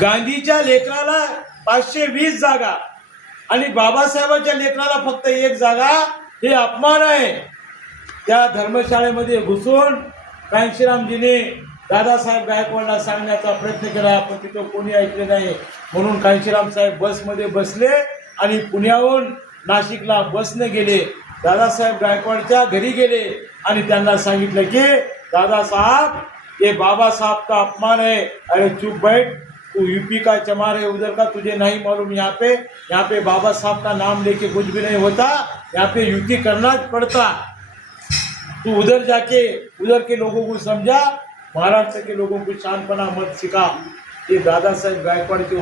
गांधीच्या लेकराला 520 जागा आणि बाबासाहेबांच्या लेकराला फक्त 1 जागा, हे अपमान आहे. त्या धर्मशाळेमध्ये घुसून कांशीरामजीने दादासाहेब गायकवाडला सांगण्याचा प्रयत्न केला, पण तिथं कोणी ऐकले नाही. म्हणून कांशीराम साहेब बसमध्ये बसले आणि पुण्याहून नाशिकला बसने गेले. दादासाहेब गायकवाडच्या घरी गेले आणि त्यांना सांगितलं की दादासाहेब ये बाबा साहब का अपमान है. अरे चुप बैठ, तू यूपी का चमार है उधर का, तुझे नहीं मालूम. यहाँ पे बाबा साहब का नाम लेके कुछ भी नहीं होता. यहाँ पे युति करना पड़ता. तू उधर जाके उधर के लोगों को समझा, महाराष्ट्र के लोगों को शानपणा मत सिखा. ये दादासाहेब गायकवाडचे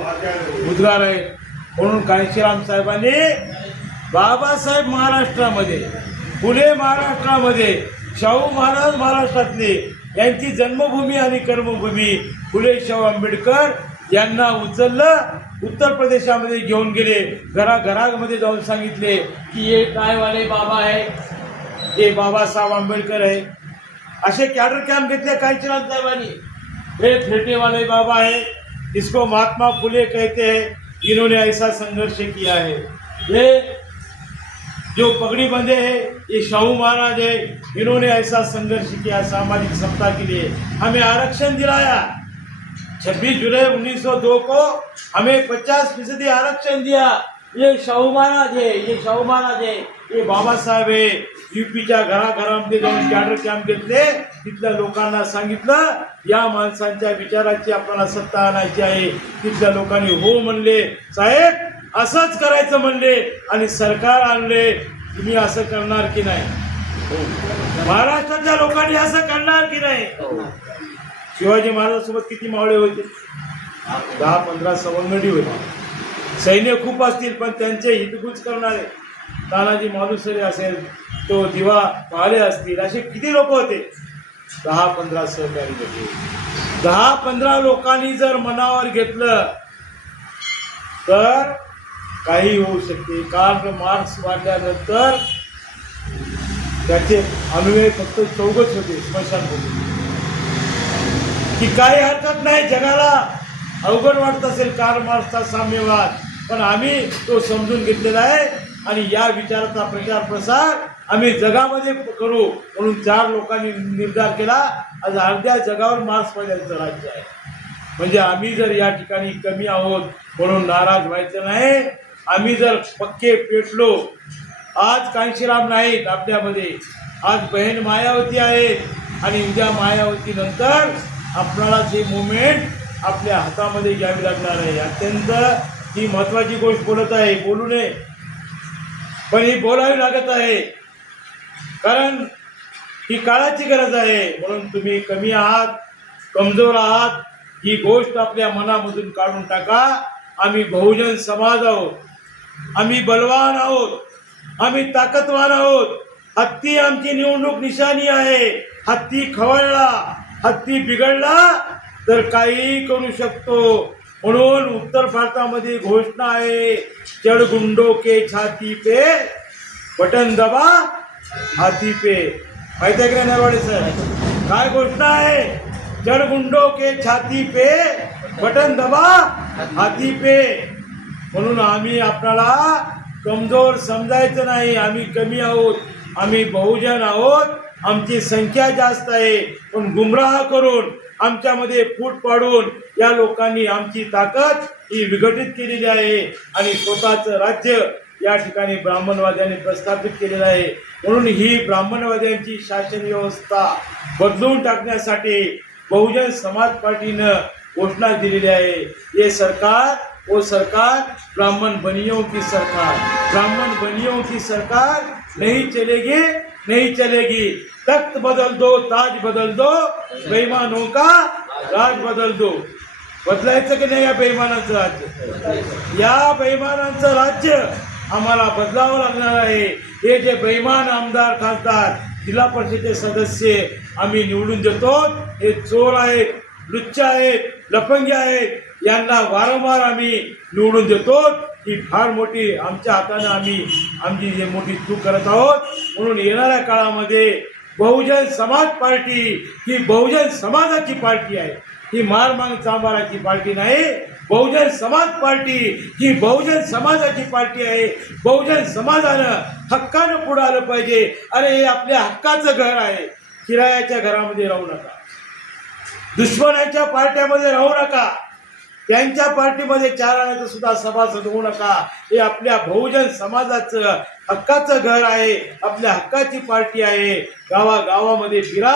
उद्गार आहे. म्हणून कांशीराम साहेबांनी बाबासाहेब महाराष्ट्रामध्ये, फुले महाराष्ट्रामध्ये, शाहू महाराज महाराष्ट्रातले, यांची जन्मभूमी आणि कर्मभूमी फुले शाहू आंबेडकर यांना उचललं. उत्तर प्रदेशामध्ये घेऊन गेले. घराघरामध्ये जाऊन सांगितले की ये काय वाले बाबा है, ये बाबा साहब आंबेडकर है. असे कॅडर कॅम्प घेतले कांशीराम साहेबांनी. ये फेटे वाले बाबा है, इसको महात्मा फुले कहते हैं, इन्होंने ऐसा संघर्ष किया है. ये जो पगड़ी बंधे हैं ये शाहू महाराज है, इन्होंने ऐसा संघर्ष किया सामाजिक समता के लिए, हमें आरक्षण दिलाया. 26 जुलाई 1902 को हमें 50% आरक्षण दिया. ये शाहू महाराज है, ये शाहू महाराज है, ये बाबा साहेब है. यूपीच्या घराघरामध्ये जाऊन कॅडर कॅम्प घेतले. तिथल्या लोकांना सांगितलं या माणसांच्या विचाराची आपल्याला सत्ता आणायची आहे. तिथल्या लोकांनी हो म्हणले. साहेब असंच करायचं म्हणले आणि सरकार आणले. तुम्ही असं करणार की नाही? महाराष्ट्राच्या लोकांनी असं करणार की नाही? शिवाजी महाराजांसोबत किती मावळे होते? 10-15 सवंगडी होते. सैन्य खूप असतील पण त्यांचे हितगुज करणारे तानाजी मालुसरे असेल, तो दिवा पाले असतील, असे किती लोक होते? 10-15 सहकारी होते. 10-15 लोकांनी जर मनावर घेतलं तर काही होऊ शकते. कार्ल मार्क्स वाढल्यानंतर त्याचे अनुयायी फक्त 4च होते स्मशानभूमी. की काही हरकत नाही, जगाला अवघड वाटत असेल कार्ल मार्क्सचा साम्यवाद, पण आम्ही तो समजून घेतलेला आहे आणि या विचाराचा प्रचार प्रसार आम्ही जगामध्ये करू म्हणून 4 लोकांनी निर्धार केला. आज अर्ध्या जगावर मार्क्सवाद्यांचं राज्य आहे. म्हणजे आम्ही जर या ठिकाणी कमी आहोत म्हणून नाराज व्हायचं नाही. आम्ही जर पक्के पेटलो, आज कांशीराम नाहीत आपल्यामध्ये, आज बहीण मायावती आहेत आणि उद्या मायावती नंतर आपल्याला जे मुवमेंट आपल्या हातामध्ये घ्यावी लागणार आहे. अत्यंत ही महत्त्वाची गोष्ट बोलत आहे, बोलू नये पण ही बोलावी लागत आहे, कारण ही काळाची गरज आहे. म्हणून तुम्ही कमी आहात, कमजोर आहात, ही गोष्ट आपल्या मनामधून काढून टाका. आम्ही बहुजन समाज आहोत, आम्ही बलवान आहोत, आम्ही ताकदवान आहोत. हत्ती आमची निवडणूक निशाणी आहे. हत्ती खवळला, हत्ती बिघडला तर काही करू शकतो. म्हणून उत्तर भारतामध्ये घोषणा आहे, चढ़गुंडों के छाती पे बटन दबा हाथी पे. माहिती आहे का नरवाडे सर, काय घोषणा आहे? चढ़गुंडों के छाती पे बटन दबा हाथी पे. म्हणून आम्ही आपल्याला कमजोर समजायचं नाही. आम्ही कमी आहोत, आम्ही बहुजन आहोत, आमची संख्या जास्त आहे, पण गुमराह करून आमच्यामध्ये फूट पाडून या लोकांनी आमची ताकद ही विघटित केलेली आहे आणि स्वतःचं राज्य या ठिकाणी ब्राह्मणवाद्यांनी प्रस्थापित केलेलं आहे. म्हणून ही ब्राह्मणवाद्यांची शासन व्यवस्था बदलून टाकण्यासाठी बहुजन समाज पार्टीनं घोषणा दिलेली आहे. ये सरकार वो सरकार ब्राह्मण बनियों की सरकार, ब्राह्मण बनियों की सरकार नहीं चलेगी, नहीं चलेगी. तख्त बदल दो, ताज बदल दो, बेईमानों का राज बदल दो. बदलायचं की नाही या बेईमानाचं राज्य? या बेईमानांचं राज्य आम्हाला बदलावं लागणार आहे. हे जे बेईमान आमदार, खासदार, जिल्हा परिषदेचे सदस्य आम्ही निवडून देतो, हे चोर आहेत, लुच्चे आहेत, लफंगे आहेत. यांना वारंवार आम्ही निवडून देतो. ही फार मोठी आमच्या हाताने आमची जे मोठी चूक करत आहोत. म्हणून येणाऱ्या काळामध्ये बहुजन समाज पार्टी ही बहुजन समाजाची पार्टी आहे, ही मारमांग चांभाराची पार्टी नाही. बहुजन समाज पार्टी ही बहुजन समाजाची पार्टी आहे. बहुजन समाजानं हक्कानं पुढे आलं पाहिजे. अरे हे आपल्या हक्काचं घर आहे. किरायाच्या घरामध्ये राहू नका, दुश्मनाच्या पार्ट्यामध्ये राहू नका, त्यांच्या पार्टीमध्ये 4 आण्याचं सुद्धा सभासद होऊ नका. हे आपल्या बहुजन समाजाचं हक्काचं घर आहे, आपल्या हक्काची पार्टी आहे. गावागावामध्ये फिरा.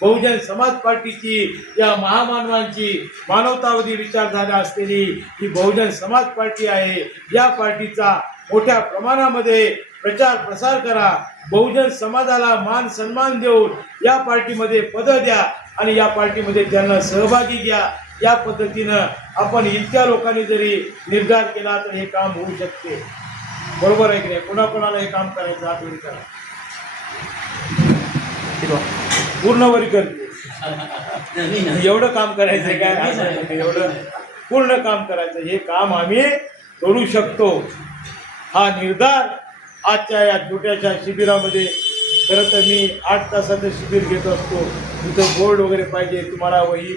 बहुजन समाज पार्टीची, या महामानवांची मानवतावादी विचारधारा असलेली ही बहुजन समाज पार्टी आहे. या पार्टीचा मोठ्या प्रमाणामध्ये प्रचार प्रसार करा. बहुजन समाजाला मान सन्मान देऊन या पार्टीमध्ये पदं द्या आणि या पार्टीमध्ये त्यांना सहभागी घ्या. या पद्धतीनं आपण इतक्या लोकांनी जरी निर्धार केला तर हे काम होऊ शकते. बरोबर आहे की नाही? कोणाकोणाला हे काम करायचं हात वरी करा, पूर्ण वरी करते. एवढं काम करायचं काय? एवढं पूर्ण काम करायचं, हे काम आम्ही करू शकतो. हा निर्धार आजच्या या छोट्याशा शिबिरामध्ये, खरं तर मी 8 तासाचं शिबिर घेत असतो. तिथं बोर्ड वगैरे पाहिजे, तुम्हाला वही